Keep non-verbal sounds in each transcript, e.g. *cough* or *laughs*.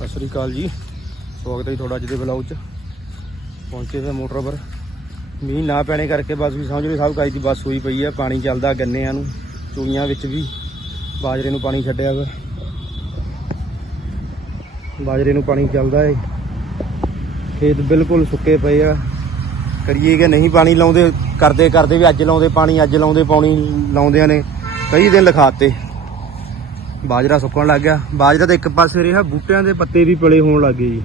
ਸਤਿ ਸ੍ਰੀ ਅਕਾਲ ਜੀ। ਸਵਾਗਤ ਹੈ ਜੀ ਤੁਹਾਡਾ ਅੱਜ ਦੇ ਵਲੌਗ 'ਚ। ਪਹੁੰਚੇ ਤੇ ਮੋਟਰ ਪਰ। ਮੀਂਹ ਨਾ ਪੈਣੇ ਕਰਕੇ ਬਸ ਵੀ ਸਮਝ ਲਓ ਸਭ ਕਾਈ ਦੀ ਬੱਸ ਹੋਈ ਪਈ ਹੈ ਪਾਣੀ ਚੱਲਦਾ ਗੰਨਿਆਂ ਨੂੰ ਚੂਈਆਂ ਵਿੱਚ ਵੀ। ਬਾਜਰੇ ਨੂੰ ਪਾਣੀ ਛੱਡਿਆ ਵਾ। ਬਾਜਰੇ ਨੂੰ ਪਾਣੀ ਚੱਲਦਾ ਏ। ਖੇਤ ਬਿਲਕੁਲ ਸੁੱਕੇ ਪਏ ਆ। ਕਰੀਏ ਕਿ ਨਹੀਂ ਪਾਣੀ ਲਾਉਂਦੇ, ਕਰਦੇ ਕਰਦੇ ਵੀ ਅੱਜ ਲਾਉਂਦੇ, ਪਾਣੀ ਅੱਜ ਲਾਉਂਦੇ, ਪਾਣੀ ਲਾਉਂਦਿਆਂ ਨੇ ਕਈ ਦਿਨ ਲਿਖਾਤੇ। ਬਾਜਰਾ ਸੁੱਕਣ ਲੱਗ ਗਿਆ। ਬਾਜਰਾ ਤਾਂ ਇੱਕ ਪਾਸੇ ਰਿਹਾ, ਬੂਟਿਆਂ ਦੇ ਪੱਤੇ ਵੀ ਪਲੇ ਹੋਣ ਲੱਗ ਗਏ ਜੀ।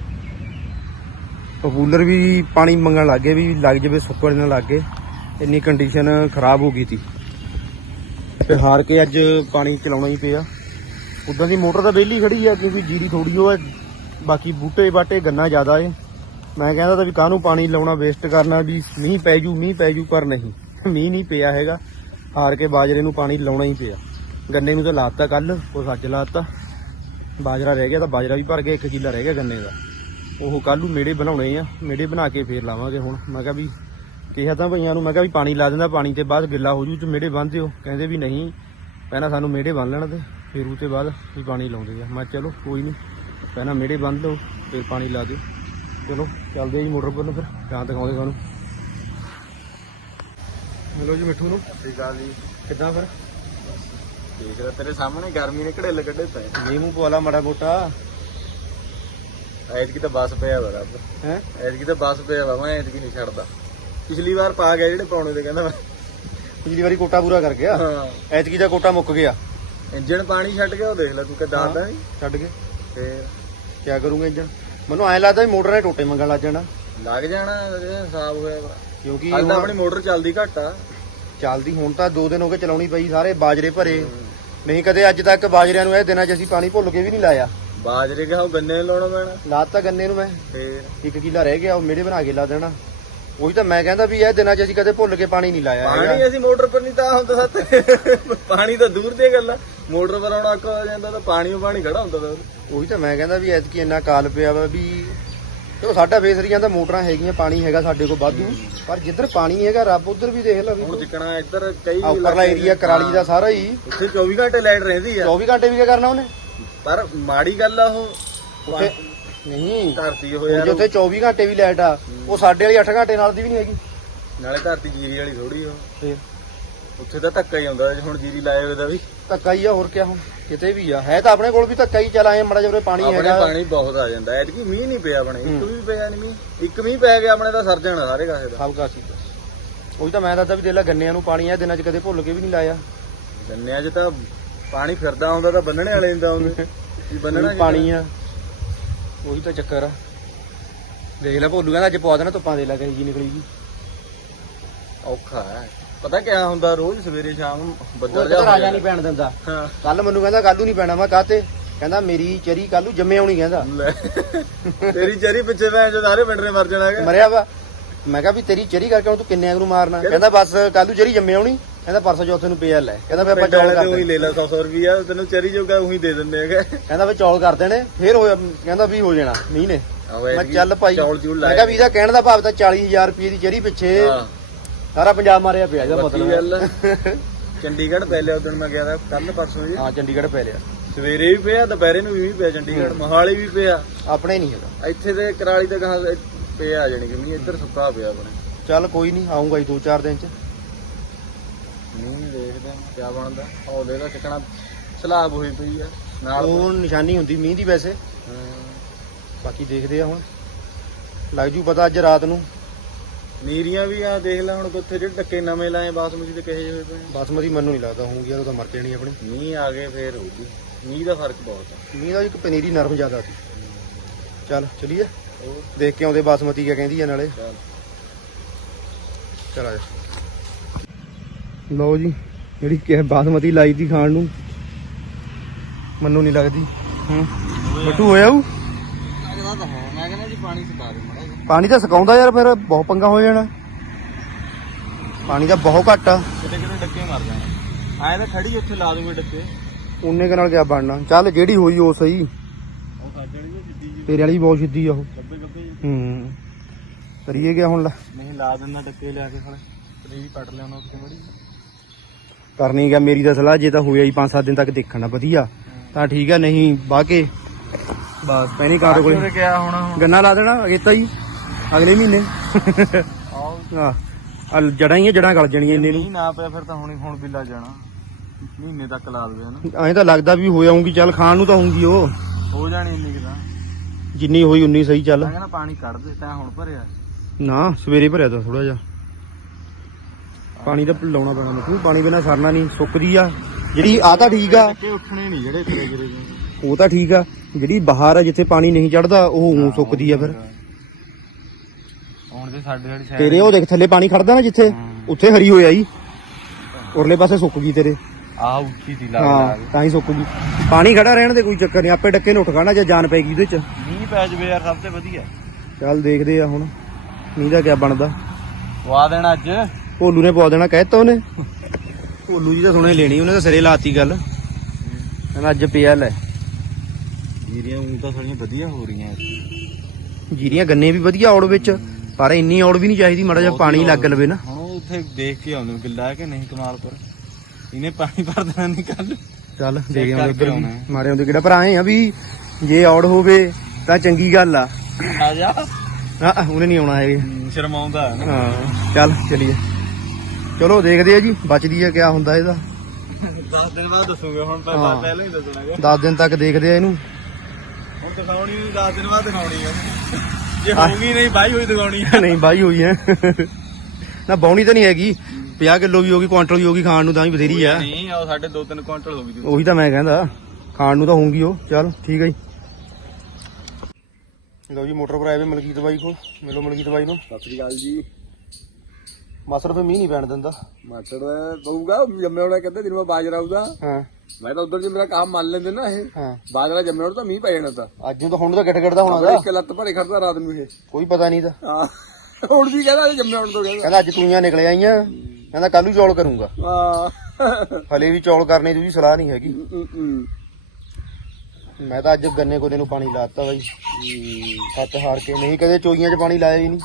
ਪਪੂਲਰ ਵੀ ਪਾਣੀ ਮੰਗਣ ਲੱਗ ਗਏ ਵੀ ਲੱਗ ਜਵੇ, ਸੁੱਕਣ ਨਾ ਲੱਗ ਗਏ। ਇੰਨੀ ਕੰਡੀਸ਼ਨ ਖਰਾਬ ਹੋ ਗਈ ਸੀ। ਤੇ ਹਾਰ ਕੇ ਅੱਜ ਪਾਣੀ ਚਲਾਉਣਾ ਹੀ ਪਿਆ। ਉਦਾਂ ਦੀ ਮੋਟਰ ਤਾਂ ਵਿਹਲੀ ਖੜੀ ਆ, ਕਿਉਂਕਿ ਜੀਰੀ ਥੋੜੀ ਉਹ ਹੈ। ਬਾਕੀ ਬੂਟੇ ਬਾਟੇ ਗੰਨਾ ਜ਼ਿਆਦਾ ਏ। ਮੈਂ ਕਹਿੰਦਾ ਤਾਂ ਵੀ ਕਾਹਨੂੰ ਪਾਣੀ ਲਾਉਣਾ ਵੇਸਟ ਕਰਨਾ ਵੀ ਮੀਂਹ ਪੈ ਜੂ, ਮੀਂਹ ਪੈ ਜੂ, ਪਰ ਨਹੀਂ। ਮੀਂਹ ਨਹੀਂ ਪਿਆ ਹੈਗਾ। ਹਾਰ ਕੇ ਬਾਜਰੇ ਨੂੰ ਪਾਣੀ ਲਾਉਣਾ ਹੀ ਪਿਆ। ਗੰਨੇ ਨੂੰ ਤਾਂ ਲਾਤਾ ਕੱਲ ਉਹ ਅੱਜ ਲਾਤਾ। ਬਾਜਰਾ ਰਹਿ ਗਿਆ ਤਾਂ ਬਾਜਰਾ ਵੀ ਭਰ ਗਿਆ ਇੱਕ ਕਿੱਲਾ ਰਹਿ ਗਿਆ ਗੰਨੇ ਦਾ। ਉਹ ਕੱਲ ਨੂੰ ਮੇੜੇ ਬਣਾਉਣੇ ਆ ਮੇੜੇ ਬਣਾ ਕੇ ਫੇਰ ਲਾਵਾਂਗੇ ਹੁਣ। ਮੈਂ ਕਿਹਾ ਵੀ ਕਿਹਾ ਤਾਂ ਭਈਆਂ ਨੂੰ ਮੈਂ ਕਿਹਾ ਵੀ ਪਾਣੀ ਲਾ ਦਿੰਦਾ ਪਾਣੀ ਤੇ ਬਾਅਦ ਗਿੱਲਾ ਹੋ ਜੂ ਤੇ ਮੇੜੇ ਬੰਨ ਦਿਓ। ਕਹਿੰਦੇ ਵੀ ਨਹੀਂ ਪਹਿਲਾਂ ਸਾਨੂੰ ਮੇੜੇ ਬੰਨ ਲੈਣ ਤੇ ਫਿਰ ਉਹ ਤੇ ਬਾਅਦ ਵੀ ਪਾਣੀ ਲਾਉਂਦੇ ਆ। ਮੈਂ ਚਲੋ ਕੋਈ ਨਹੀਂ ਪਹਿਲਾਂ ਮੇੜੇ ਬੰਨ ਲਓ ਫਿਰ ਪਾਣੀ ਲਾ ਦਿਓ। ਚਲੋ ਚੱਲਦੇ ਆ ਜੀ ਮੋਟਰ ਨੂੰ ਫਿਰ ਜਾਂ ਦਿਖਾਉਂਦੇ ਤੁਹਾਨੂੰ ਮਿਲੋ ਜੀ ਮਿੱਠੂ ਨੂੰ। ਸਤਿ ਸ਼੍ਰੀ ਅਕਾਲ ਜੀ। ਕਿੱਦਾਂ ਫਿਰ? ਠੀਕ ਹੈ ਤੇਰੇ ਸਾਹਮਣੇ ਗਰਮੀ ਨੇ ਘੜੇ ਕੱਢੇ ਪਏ ਮੂੰਹ ਪਵਾਲਾ ਮਾੜਾ ਮੋਟਾ। ਐਤਕੀ ਤਾਂ ਬੱਸ ਪਿਆ ਵਾ ਰੱਬ। ਹੈ? ਐਤਕੀ ਤਾਂ ਬੱਸ ਪਿਆ ਵਾ ਮੈਂ ਐਤਕੀ ਨਹੀਂ ਛੱਡਦਾ। ਪਿਛਲੀ ਵਾਰ ਪਾ ਗਿਆ ਜਿਹੜੇ ਪਾਉਣੇ ਤੇ ਕਹਿੰਦਾ ਮੈਂ। ਪਿਛਲੀ ਵਾਰੀ ਕੋਟਾ ਪੂਰਾ ਕਰ ਗਿਆ। ਹਾਂ। ਐਤਕੀ ਦਾ ਕੋਟਾ ਮੁੱਕ ਗਿਆ। ਇੰਜਣ ਪਾਣੀ ਛੱਡ ਗਿਆ ਉਹ ਦੇਖ ਲੈ ਤੂੰ ਕਿੱਦਾਂ ਆਦਾ ਨਹੀਂ ਛੱਡ ਕੇ ਫੇਰ? ਕਿਆ ਕਰੂੰਗਾ ਇੰਜਣ? ਮੈਨੂੰ ਐਂ ਲੱਗਦਾ ਵੀ ਮੋਟਰ ਨੇ ਟੋਟੇ ਮੰਗਣ ਲੱਗ ਜਾਣਾ। ਲੱਗ ਜਾਣਾ ਸਾਫ਼ ਹੋਇਆ ਵਾ। ਕਿਉਂਕਿ ਆਪਣੀ ਮੋਟਰ ਚੱਲਦੀ ਘੱਟ ਆ। ਚੱਲਦੀ ਹੁਣ ਤਾਂ 2 ਦਿਨ ਹੋ ਗਏ ਚਲਾਉਣੀ ਪਈ ਸਾਰੇ ਬਾਜਰੇ ਭਰੇ। ਨਹੀਂ ਕਦੇ ਅੱਜ ਤੱਕ ਬਾਜਰਿਆਂ ਨੂੰ ਇਹ ਦਿਨਾਂ 'ਚ ਅਸੀਂ ਪਾਣੀ ਭੁੱਲ ਕੇ ਵੀ ਨਹੀਂ ਲਾਇਆ। ਬਾਜਰੇ ਕਹਾ ਉਹ ਗੰਨੇ ਨੂੰ ਲਾਉਣਾ ਪੈਣਾ? ਲਾਤਾ ਗੰਨੇ ਨੂੰ ਮੈਂ। ਫੇਰ? ਇੱਕ ਕਿੱਲਾ ਰਹਿ ਗਿਆ ਉਹ ਮੇੜੇ ਬਣਾ ਕੇ ਲਾ ਦੇਣਾ। ਉਹੀ ਤਾਂ ਮੈਂ ਕਹਿੰਦਾ ਵੀ ਇਹ ਦਿਨਾਂ 'ਚ ਅਸੀਂ ਕਦੇ ਭੁੱਲ ਕੇ ਪਾਣੀ ਨਹੀਂ ਲਾਇਆ ਹੈਗਾ। ਪਾਣੀ ਅਸੀਂ ਮੋਟਰ ਪਰ ਨਹੀਂ ਤਾਂ ਹੁੰਦਾ ਸੱਤ। ਪਾਣੀ ਤਾਂ ਦੂਰ ਦੀ ਗੱਲ ਆ। ਮੋਟਰ ਪਰ ਆਉਣਾ ਔਖਾ ਹੋ ਜਾਂਦਾ ਤਾਂ ਪਾਣੀ ਉਹ ਪਾਣੀ ਖੜਾ ਹੁੰਦਾ ਤਾਂ ਉਹੀ ਤਾਂ ਮੈਂ ਕਹਿੰਦਾ ਵੀ ਐਤਕੀ ਇੰਨਾ ਕਾਲ ਪਿਆ ਵਾ ਵੀ ਚਲੋ ਸਾਡਾ ਫੇਸਰੀਆਂ ਤਾਂ ਮੋਟਰਾਂ ਹੈਗੀਆਂ ਪਾਣੀ ਹੈਗਾ ਸਾਡੇ ਕੋਲ ਵਾਧੂ। ਪਰ ਜਿੱਧਰ ਪਾਣੀ ਹੈਗਾ ਰੱਬ ਉਧਰ ਵੀ ਦੇਖ ਲੈ ਵੀ ਹੁਣ ਜਿੱਕਣਾ ਇੱਧਰ ਕਈ ਆਹ ਉੱਪਰਲਾ ਏਰੀਆ ਕਰਾਲੀ ਦਾ ਸਾਰਾ ਹੀ। ਉੱਥੇ 24 ਘੰਟੇ ਲਾਈਟ ਰਹਿੰਦੀ ਆ। 24 ਘੰਟੇ ਵੀ ਕਿਆ ਕਰਨਾ ਉਹਨੇ? ਪਰ ਮਾੜੀ ਗੱਲ ਆ ਉਹ। ਉੱਥੇ ਨਹੀਂ। ਧਰਤੀ ਹੋ ਹੁਣ ਯਾਰ ਜੇ ਉੱਥੇ 24 ਘੰਟੇ ਵੀ ਲਾਈਟ ਆ ਉਹ ਸਾਡੇ ਵਾਲੀ 8 ਘੰਟੇ ਨਾਲ ਦੀ ਵੀ ਨਹੀਂ ਹੈਗੀ। ਨਾਲੇ ਧਰਤੀ ਜੀਰੀ ਵਾਲੀ ਥੋੜੀ ਉਹ ਫੇਰ? ਉੱਥੇ ਤਾਂ ਧੱਕਾ ਹੀ ਆਉਂਦਾ ਜੇ ਹੁਣ ਜੀਰੀ ਲਾਏ ਹੋਏ ਦਾ ਵੀ। ਧੱਕਾ ਹੀ ਆ ਹੋਰ ਕਿਆ ਹੁਣ? ਕਿਤੇ ਵੀ ਆ। ਹੈ ਤਾਂ ਆਪਣੇ ਕੋਲ ਵੀ ਧੱਕਾ ਹੀ ਚਲ ਆਏ ਮੜਾ ਜਿਹਾ ਉਰੇ ਪਾਣੀ ਆਪਣੇ ਹੈਗਾ। ਪਾਣੀ ਬਹੁਤ ਆ ਜਾਂਦਾ। ਐਤਕੀ ਮੀਂਹ ਨਹੀਂ ਪਿਆ ਆਪਣੇ। ਇੱਕ ਵੀ ਪਿਆ ਨਹੀਂ ਮੀਂਹ। ਇੱਕ ਮੀਂਹ ਪੈ ਗਿਆ ਆਪਣੇ ਤਾਂ ਸਰ ਜਾਣਾ ਸਾਰੇ ਕਾਸੇ ਦਾ। ਹਲਕਾ ਸੀ ਉਹੀ ਤਾਂ ਮੈਂ ਦੱਸਦਾ ਵੀ ਦੇ ਲੈ ਗੰਨਿਆਂ ਨੂੰ ਪਾਣੀ ਆ ਦਿਨਾਂ 'ਚ ਕਦੇ ਭੁੱਲ ਕੇ ਵੀ ਨਹੀਂ ਲਾਇਆ। ਗੰਨਿਆਂ 'ਚ ਤਾਂ ਪਾਣੀ ਫਿਰਦਾ ਆਉਂਦਾ ਤਾਂ ਬੰਨਣੇ ਵਾਲੇ ਤਾਂ ਆਉਂਦੇ ਵੀ ਬੰਨਣਾ ਪਾਣੀ ਆ। ਉਹੀ ਤਾਂ ਚੱਕਰ ਆ। ਦੇਖ ਲੈ ਭੋਲੂ ਕਹਿੰਦਾ ਅੱਜ ਪਵਾ ਦੇਣਾ ਧੁੱਪਾਂ ਦੇ ਲੈ ਕੇ ਜੀ ਨਿਕਲੀ ਜੀ। ਔਖਾ ਹੈ। ਪਤਾ ਕਿਆ ਹੁੰਦਾ ਰੋਜ਼ ਸਵੇਰੇ ਸ਼ਾਮ ਬੱਦਲ ਜਾ ਰਾਜਾ ਨਹੀਂ ਪੈਣ ਦਿੰਦਾ। ਹਾਂ। ਕੱਲ ਮੈਨੂੰ ਕਹਿੰਦਾ ਕੱਲੂ ਨਹੀਂ ਪੈਣਾ ਮੈਂ ਕਾਤੇ ਕਹਿੰਦਾ ਮੇਰੀ ਚਰੀ ਕੱਲੂ ਜੰਮੇ ਆਉਣੀ ਕਹਿੰਦਾ। ਤੇਰੀ ਚਰੀ ਪਿੱਛੇ ਮੈਂ ਜੋ ਸਾਰੇ ਪਿੰਡ ਨੇ ਮਰ ਜਾਣਾ ਹੈਗਾ। ਮਰਿਆ ਵਾ। ਮੈਂ ਕਿਹਾ ਵੀ ਤੇਰੀ ਚਰੀ ਕਰਕੇ ਹੁਣ ਤੂੰ ਕਿੰਨੇ ਨੂੰ ਮਾਰਨਾ? ਕਹਿੰਦਾ ਬਸ ਕੱਲੂ ਚਰੀ ਜੰਮੇ ਆਉਣੀ ਕਹਿੰਦਾ ਪਰਸੋਂ ਚੌਥੇ ਨੂੰ ਪਿਆ ਲੈ। ਕਹਿੰਦਾ ਵੀ ਆਪਾਂ ਚੌਲ ਵਾਲੇ ਕਰ ਤੇ ਉਹੀ ਦੇਣੇ। ਲੈ ਲਾ 100 ਰੁਪਿਆ ਤੈਨੂੰ ਚਰੀ ਜੋਗਾ ਉਹੀ ਦੇ ਦਿੰਦੇ ਹੈਗੇ। ਕਹਿੰਦਾ ਵੀ ਚੌਲ ਕਰ ਦੇਣੇ। ਫੇਰ ਹੋਇਆ ਕਹਿੰਦਾ ਵੀ ਹੋ ਜਾਣਾ ਮੀਂਹ ਨੇ। ਆਹੋ ਮੈਂ ਚੱਲ ਭਾਈ ਮੈਂ ਕਿਹਾ ਵੀ ਇਹਦਾ ਕਹਿਣ ਦਾ ਭਾਵ ਤਾਂ 40000 ਰੁਪਏ ਦੀ ਚਰੀ ਪਿੱਛੇ ਹਾਂ। ਸਾਰਾ ਪੰਜਾਬ ਮਾਰਿਆ ਪਿਆ ਇਹਦਾ ਮਤਲਬ। ਗੱਲ ਚੰਡੀਗੜ੍ਹ ਪਹਿਲੇ ਉਦੋਂ ਮੈਂ ਗਿਆ ਤਾਂ ਕੱਲ ਪਰਸੋਂ ਜੀ। ਹਾਂ ਚੰਡੀਗੜ੍ਹ ਪੈ ਲਿਆ। ਸਵੇਰੇ ਵੀ ਪਿਆ ਦੁਪਹਿਰੇ ਨੂੰ ਵੀ ਪਿਆ ਚੰਡੀਗੜ੍ਹ ਮੋਹਾਲੀ ਵੀ ਪਿਆ। ਆਪਣੇ ਨਹੀਂ ਹੈਗਾ। ਇੱਥੇ ਤੇ ਕਰਾਲੀ ਤੇ ਕਹਾ ਪਿਆ ਜਾਣੀ ਕਿ ਮੀਂਹ ਇੱਧਰ ਸੁੱਕਾ ਪਿਆ ਆਪਣੇ। ਚੱਲ ਕੋਈ ਨਹੀਂ ਆਉਂਗਾ ਜੀ 2-4 ਦਿਨ ਚ। ਮੀਂਹ ਦੇਖਦੇ ਆ ਕਿਆ ਬਣਦਾ। ਉਹ ਦੇ ਦਾ ਚੱਕਣਾ ਸਲਾਬ ਹੋਈ ਪਈ ਆ ਨਾਲ ਉਹ ਨਿਸ਼ਾਨੀ ਹੁੰਦੀ ਮੀਂਹ ਦੀ ਵੈਸੇ। ਹਾਂ। ਬਾਕੀ ਦੇਖਦੇ ਆ ਹੁਣ। ਲੱਗ ਜੂ ਪਤਾ ਅੱਜ ਰਾਤ ਨੂੰ। ਨੀਰੀਆਂ ਵੀ ਆ ਦੇਖ ਲੈ ਹੁਣ ਕਿੱਥੇ ਜਿਹੜੇ ਟੱਕੇ ਨਵੇਂ ਲਾਏ ਬਾਸਮਤੀ ਤੇ ਕਹੇ ਹੋਏ ਪਏ ਬਾਸਮਤੀ ਮੈਨੂੰ ਨਹੀਂ ਲੱਗਦਾ ਹੋਊਗੀ ਯਾਰ ਉਹ ਤਾਂ ਮਰ ਜਾਣੀ ਆਪਣੀ। ਮੀਂਹ ਆ ਗਏ ਫੇਰ ਹੋਊਗੀ। ਮੀਂਹ ਦਾ ਫ਼ਰਕ ਬਹੁਤ ਆ। ਮੀਂਹ ਦਾ ਇੱਕ ਪਨੀਰੀ ਨਰਮ ਜ਼ਿਆਦਾ ਸੀ। ਚੱਲ ਚਲੀਏ। ਹੋਰ? ਦੇਖ ਕੇ ਆਉਂਦੇ ਬਾਸਮਤੀ ਕਿਆ ਕਹਿੰਦੀ ਆ ਨਾਲੇ। ਚੱਲ। ਚਲ ਆ ਲਓ ਜੀ ਜਿਹੜੀ ਕਿ ਬਾਸਮਤੀ ਲਾਈ ਦੀ ਖਾਣ ਨੂੰ। ਮੈਨੂੰ ਨਹੀਂ ਲੱਗਦੀ। ਹੂੰ। ਬੱਟੂ ਹੋਇਆ ਉਹ? ਮੈਂ ਕਹਿੰਦਾ ਜੀ ਪਾਣੀ ਸੁਕਾ ਦੇ ਪਾਣੀ ਤਾਂ ਸੁਕਾਉਂਦਾ ਯਾਰ ਫਿਰ ਬਹੁਤ ਪੰਗਾ ਹੋ ਜਾਣਾ। ਪਾਣੀ ਤਾਂ ਬਹੁਤ ਘੱਟ ਆ। ਕਿਤੇ ਕਿਤੇ ਡੱਕੇ ਮਰ ਜਾਣਾ ਆਏ ਤਾਂ ਖੜੀ ਉੱਥੇ ਲਾ ਦੂਗੇ ਡੱਕੇ। ਉਹਨੇ ਕੇ ਨਾਲ ਕਿਆ ਬਣਨਾ? ਚੱਲ ਜਿਹੜੀ ਹੋਈ ਉਹ ਸਹੀ। ਤੇਰੇ ਵਾਲੀ ਬਹੁਤ ਸਿੱਧੀ ਆ ਉਹ। ਹੂੰ। ਕਰੀਏ ਗਿਆ ਹੁਣ ਲੈ। ਨਹੀਂ ਲਾ ਦਿੰਦਾ ਡੱਕੇ ਲਿਆ ਕੇ ਫੜ ਤੇਰੀ ਪੱਟ ਲਿਆਉਣਾ ਉੱਥੇ ਮੜੀ। ਕਰਨੀ ਗਿਆ ਮੇਰੀ ਤਾਂ ਸਲਾਹ ਜੇ ਤਾਂ ਹੋਇਆ ਹੀ 5-7 ਦਿਨ ਤੱਕ ਦੇਖਣਾ ਵਧੀਆ। ਤਾਂ ਠੀਕ ਆ ਨਹੀਂ ਬਾਹ ਕੇ। ਬਸ ਪੈਣੀ ਕਾਰ ਕੋਲੇ। ਹੁਣ ਗੰਨਾ ਲਾ ਦੇਣਾ ਅਗੇਤਾ ਜੀ ਅਗਲੇ ਮਹੀਨੇ। *laughs* ਆਓ ਆ ਆ ਜੜਾਂ ਹੀ ਆ, ਜੜਾਂ ਗਲ ਜਾਣੀਆਂ ਇੰਨੇ ਨੂੰ। ਨਹੀਂ ਨਾ ਪਿਆ ਫਿਰ ਤਾਂ ਹੁਣੀ ਹੁਣ ਵੀ ਜਾਣਾ। ਮਹੀਨੇ ਤੱਕ ਲਾ ਦੇਵੇ ਨਾ ਐਂ ਤਾਂ ਲੱਗਦਾ ਵੀ ਹੋ ਜਾਊਗੀ ਚੱਲ ਖਾਣ ਨੂੰ ਤਾਂ ਹੋਊਗੀ ਉਹ। ਹੋ ਜਾਣੀ ਇੰਨੀ ਕਿ ਤਾਂ। ਜਿੰਨੀ ਹੋਈ ਉਨੀ ਸਹੀ ਚੱਲ। ਮੈਂ ਕਹਿੰਦਾ ਪਾਣੀ ਕੱਢ ਦੇ ਤੈਂ ਹੁਣ ਭਰਿਆ। ਨਾ ਸਵੇਰੇ ਭਰਿਆ ਤਾ ਥੋੜਾ ਜਿਹਾ। ਪਾਣੀ ਤਾਂ ਲਾਉਣਾ ਪੈਣਾ ਮੈਨੂੰ ਪਾਣੀ ਬਿਨਾ ਸਰਨਾ ਨਹੀਂ ਸੁੱਕਦੀ ਆ। ਜਿਹੜੀ ਆ ਤਾਂ ਠੀਕ ਆ। ਕਿ ਉੱਠਣੇ ਨਹੀਂ ਜਿਹੜੇ ਤੇਰੇ ਜਿਹੜੇ। ਉਹ ਤਾਂ ਠੀਕ ਆ। ਜਿਹੜੀ ਬਾਹਰ ਆ ਜਿੱਥੇ ਪਾਣੀ ਨਹੀਂ ਚੜਦਾ ਉਹ ਊਂ ਸੁੱਕਦੀ ਆ ਫਿਰ। ਤੇ ਸਾਡੇ ਵਾਲੀ ਸਾਈਡ ਤੇਰੇ ਉਹ ਦੇਖ ਥੱਲੇ ਪਾਣੀ ਖੜਦਾ ਨਾ ਜਿੱਥੇ ਉੱਥੇ ਹਰੀ ਹੋਇਆ ਜੀ ਉਰਲੇ ਪਾਸੇ ਸੁੱਕ ਗਈ ਤੇਰੇ। ਆ ਉੱਚੀ ਦੀ ਹਾਂ ਲੱਗਦਾ ਤਾਂ ਹੀ ਸੁੱਕ ਗਈ। ਪਾਣੀ ਖੜਾ ਰਹਿਣ ਦੇ ਕੋਈ ਚੱਕਰ ਨਹੀਂ ਆਪੇ ਡੱਕੇ ਨੂੰ ਉੱਠ ਖਾਣਾ ਜੇ ਜਾਨ ਪੈਗੀ ਉਹਦੇ ਚ। ਮੀਂਹ ਪੈ ਜਵੇ ਯਾਰ ਸਭ ਤੋਂ ਵਧੀਆ। ਚੱਲ ਦੇਖਦੇ ਆ ਹੁਣ ਮੀਂਹ ਦਾ ਕਿਆ ਬਣਦਾ। ਪਵਾ ਦੇਣਾ ਅੱਜ। ਭੋਲੂ ਨੇ ਪਵਾ ਦੇਣਾ ਕਹਿਤਾ ਉਹਨੇ। ਭੋਲੂ ਜੀ ਤਾਂ ਸੁਣੇ ਲੈਣੀ ਉਹਨੇ ਤਾਂ ਸਿਰੇ ਲਾਤੀ ਗੱਲ। ਕਹਿੰਦਾ ਅੱਜ ਪਿਆ ਲੈ। ਜੀਰੀਆਂ ਉਹ ਤਾਂ ਸਾਰੀਆਂ ਵਧੀਆ ਹੋ ਰਹੀਆਂ। ਜੀਰੀਆਂ ਗੰਨੇ ਵੀ ਵਧੀਆ ਔੜ ਵਿੱਚ। ਪਰ ਇੰਨੀ ਔੜ ਵੀ ਨਹੀਂ ਚਾਹੀਦੀ ਮਾੜਾ ਜਿਹਾ ਪਾਣੀ ਲੱਗ ਲਵੇ ਨਾ। ਹੁਣ ਉਹ ਉੱਥੇ ਦੇਖ ਕੇ ਆਉਂਦੇ ਗਿੱਲਾ ਹੈ ਕਿ ਨਹੀਂ ਕਮਾਲਪੁਰ? ਇਹਨੇ ਪਾਣੀ ਭਰ ਦੇਣਾ ਨਹੀਂ ਕੱਲ ਚੱਲ ਦੇਖ ਆਉਂਦੇ ਉੱਧਰ ਵੀ। ਮਾੜੇ ਆਉਂਦੇ ਕਿਹੜਾ ਭਰਾ ਆਏ ਆ ਵੀ ਜੇ ਔੜ ਹੋਵੇ ਤਾਂ ਚੰਗੀ ਗੱਲ ਆ। ਆ ਜਾ। ਆ ਉਹਨੇ ਨਹੀਂ ਆਉਣਾ ਹੈਗੇ। ਸ਼ਰਮਾਉਂਦਾ ਹੈ ਨਾ। ਹਾਂ ਚੱਲ ਚਲੀਏ। ਚਲੋ ਦੇਖਦੇ ਆ ਜੀ ਬਚਦੀ ਆ ਕਿਆ ਹੁੰਦਾ ਇਹਦਾ। 10 ਦਿਨ ਬਾਅਦ ਦੱਸੂਗੇ ਹੁਣ ਹਾਂ। ਪਹਿਲਾਂ ਪਹਿਲਾਂ ਹੀ ਦੱਸਣਾ ਹੈਗਾ। 10 ਦਿਨ ਤੱਕ ਦੇਖਦੇ ਆ ਇਹਨੂੰ। ਹੁਣ ਦਿਖਾਉਣੀ ਨਹੀਂ 10 ਦਿਨ ਬਾਅਦ ਦਿਖਾਉਣੀ ਹੈ ਜੇ ਹੋਊਗੀ ਨਹੀਂ ਬਾਈ ਹੋਈ ਦਿਖਾਉਣੀ ਹੈ ਨਹੀਂ ਬਾਈ ਹੋਈ ਐ ਨਾ ਬੌਣੀ ਤਾਂ ਨਹੀਂ ਹੈਗੀ। 50 ਕਿਲੋ ਵੀ ਹੋਗੀ ਕੁਆਂਟਲ ਵੀ ਹੋਗੀ ਖਾਣ ਨੂੰ ਤਾਂ ਵੀ ਬਥੇਰੀ ਆ। ਨਹੀਂ ਉਹ ਸਾਡੇ 2-3 ਕੁਇੰਟਲ ਹੋ ਗਈ ਉਹੀ ਤਾਂ ਮੈਂ ਕਹਿੰਦਾ ਖਾਣ ਨੂੰ ਤਾਂ ਹੋਊਗੀ ਉਹ। ਚੱਲ ਠੀਕ ਹੈ ਜੀ। ਲਓ ਜੀ ਮੋਟਰ ਪਰ ਆਏ ਵੇ ਮਲਕੀਤ ਬਾਈ ਕੋਲ। ਮਿਲੋ ਮਲਕੀਤ ਬਾਈ ਨੂੰ। ਸਤਿ ਸ੍ਰੀ ਅਕਾਲ ਜੀ। ਮਾਸਰ ਫੇ ਮੀਂਹ ਨਹੀਂ ਪੈਣ ਦਿੰਦਾ। ਮਾਸਟਰ ਪਊਗਾ ਜੰਮੇ ਹੋਣਾ ਕਹਿੰਦੇ ਦਿਨ ਮੈਂ ਬਾਜਰਾ ਆਊਗਾ। ਹਾਂ। ਮੈਂ ਤਾਂ ਉਧਰ ਜੇ ਮੇਰਾ ਕੰਮ ਮੰਨ ਲੈਂਦੇ ਨਾ ਇਹ। ਹਾਂ। ਬਾਜਰਾ ਜੰਮੇ ਹੋਣਾ ਤਾਂ ਮੀਂਹ ਪੈ ਜਾਣਾ ਤਾਂ। ਅੱਜ ਨੂੰ ਤਾਂ ਹੁਣ ਤਾਂ ਗਿੱਟ ਗਿੱਟਦਾ ਹੋਣਾ ਦਾ ਇੱਕ ਲੱਤ ਭਰੇ ਖੜਦਾ ਰਾਤ ਨੂੰ ਇਹ। ਕੋਈ ਪਤਾ ਨਹੀਂ ਤਾਂ। ਹਾਂ। ਹੁਣ ਵੀ ਕਹਿੰਦਾ ਜੰਮੇ ਹੋਣ ਤੋਂ ਕਹਿੰਦਾ। ਕਹਿੰਦਾ ਅੱਜ ਤੂਈਆਂ ਨਿਕਲ ਆਈਆਂ। ਕਹਿੰਦਾ ਕੱਲੂ ਚੌਲ ਕਰੂੰਗਾ। ਹਾਂ। ਹਲੇ ਵੀ ਚੌਲ ਕਰਨੇ ਦੀ ਵੀ ਸਲਾਹ ਨਹੀਂ ਹੈਗੀ। ਮੈਂ ਤਾਂ ਅੱਜ ਗੰਨੇ ਕੋਲੇ ਨੂੰ ਪਾਣੀ ਲਾਤਾ ਬਾਈ ਸੱਤ ਹਾਰ ਕੇ ਨਹੀਂ ਕਦੇ ਚੋਈਆਂ 'ਚ ਪਾਣੀ ਲਾਇਆ ਹੀ। ਨਹੀਂ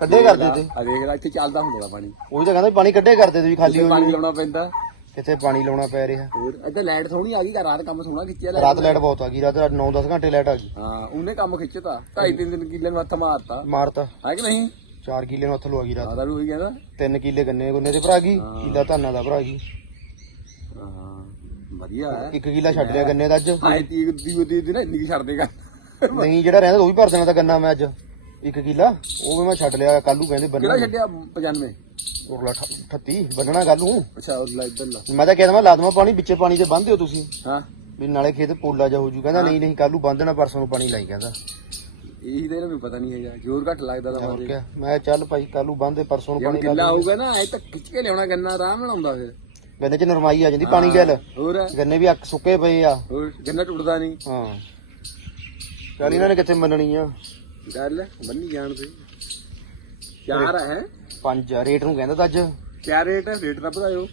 ਕੱਢੇ ਕਰਦੇ ਤੇ ਆ ਦੇਖ ਲੈ ਇੱਥੇ ਚੱਲਦਾ ਹੁੰਦਾ ਪਾਣੀ। ਉਹੀ ਤਾਂ ਕਹਿੰਦਾ ਪਾਣੀ ਕੱਢੇ ਕਰਦੇ ਤੇ ਵੀ ਖਾਲੀ ਹੋ ਪਾਣੀ। ਲਾਉਣਾ ਪੈਂਦਾ। ਕਿੱਥੇ ਪਾਣੀ ਲਾਉਣਾ ਪੈ ਰਿਹਾ? ਹੋਰ ਇੱਥੇ ਲਾਈਟ ਸੋਹਣੀ ਆ ਗਈ ਘਰ ਰਾਤ ਕੰਮ ਸੋਹਣਾ ਖਿੱਚਿਆ ਰਾਤ ਲਾਈਟ ਬਹੁਤ ਆ ਗਈ ਰਾਤ 9-10 ਘੰਟੇ ਲਾਈਟ ਆ ਗਈ। ਹਾਂ ਉਹਨੇ ਕੰਮ ਖਿੱਚਤਾ। ਢਾਈ ਤਿੰਨ ਦਿਨ ਕਿੱਲੇ ਨੂੰ ਹੱਥ ਮਾਰਤਾ। ਮਾਰਤਾ। ਹੈ ਕਿ ਨਹੀਂ? 4 ਕਿੱਲੇ ਨੂੰ ਹੱਥ ਲਵਾ ਗਈ ਰਾਤ। ਆਦਾ ਨੂੰ ਉਹੀ ਕਹਿੰਦਾ। 3 ਕਿੱਲੇ ਗੰਨੇ ਗੁੰਨੇ ਦੇ ਭਰਾ ਗਈ ਕਿੱਲਾ ਧਾਨਾਂ ਦਾ ਭਰਾ ਗਈ। ਹਾਂ ਵਧੀਆ ਹੈ। 1 ਕਿੱਲਾ ਛੱਡ ਲਿਆ ਗੰਨੇ ਦਾ ਅੱਜ। ਤੀ ਦੀ ਦੀ ਨਾ ਇੰਨੀ ਛੱਡ ਦੇਗਾ ਨਹੀਂ ਜਿਹੜਾ ਰਹਿੰਦਾ ਉਹ ਵੀ ਭਰ ਦੇਣਾ ਤਾਂ ਗੰਨਾ ਮੈਂ ਅੱਜ। 1 ਕਿੱਲਾ ਉਹ ਵੀ ਮੈਂ ਛੱਡ ਲਿਆ ਕੱਲੂ ਕਹਿੰਦੇ ਕਿਹੜਾ ਬੰਨਣਾ ਛੱਡਿਆ? 95 ਉਰਲਾ 38 ਬੰਨਣਾ ਕੱਲ ਨੂੰ। ਅੱਛਾ ਉਹ ਲਾ ਇੱਧਰ ਲਾ। ਮੈਂ ਤਾਂ ਕਹਿੰਦਾ ਮੈਂ ਲਾ ਦਵਾਂ ਪਾਣੀ ਵਿੱਚੇ ਪਾਣੀ ਤੇ ਦਿਓ ਤੁਸੀਂ। ਹਾਂ। ਵੀ ਨਾਲੇ ਖੇਤ ਪੋਲਾ ਜਾ ਹੋ ਜੂ ਕਹਿੰਦਾ ਨਹੀਂ ਨਹੀਂ ਕੱਲੂ ਬੰਨ੍ਹਣਾ ਪਰਸੋਂ ਨੂੰ ਪਾਣੀ ਲਾਈ ਕਹਿੰਦਾ। ਇਹੀ ਤਾਂ ਇਹਨੂੰ ਪਤਾ ਨਹੀਂ ਹੈਗਾ। ਜ਼ੋਰ ਘੱਟ ਲੱਗਦਾ ਤਾਂ ਹੋਰ ਕਿਆ? ਮੈਂ ਕਿਹਾ ਚੱਲ ਭਾਈ ਕੱਲੂ ਬੰਨ੍ਹਦੇ ਪਰਸੋਂ ਨੂੰ ਪਾਣੀ ਲਾ ਆਊਗਾ ਨਾ ਐ ਤਾਂ ਖਿੱਚ ਕੇ ਲਿਆਉਣਾ ਗੰਨਾ ਆਰਾਮ ਨਾਲ ਆਉਂਦਾ ਫਿਰ। ਗੰਨੇ 'ਚ ਨਰਮਾਈ ਆ ਜਾਂਦੀ ਪਾਣੀ ਗੱਲ ਹੋਰ? ਗੰਨੇ ਵੀ ਅੱਕ ਸੁੱਕੇ ਪਏ ਆ। ਹੋਰ ਗੰਨਾ ਟੁੱਟਦਾ ਨਹੀਂ। ਹਾਂ। ਚੱਲ ਇਹਨਾਂ ਨੇ ਕਿੱਥੇ ਮੰਨਣੀ ਆ? ਗੱਲ ਬੰਨੀ ਜਾਣ ਦੇ ਚਾਰ ਹੈ। ਪੰਜ ਰੇਟ ਨੂੰ ਕਹਿੰਦਾ ਤਾਂ ਅੱਜ ਕਿਆ ਰੇਟ ਹੈ? ਰੇਟ ਦਾ ਵਧਾਇਓ।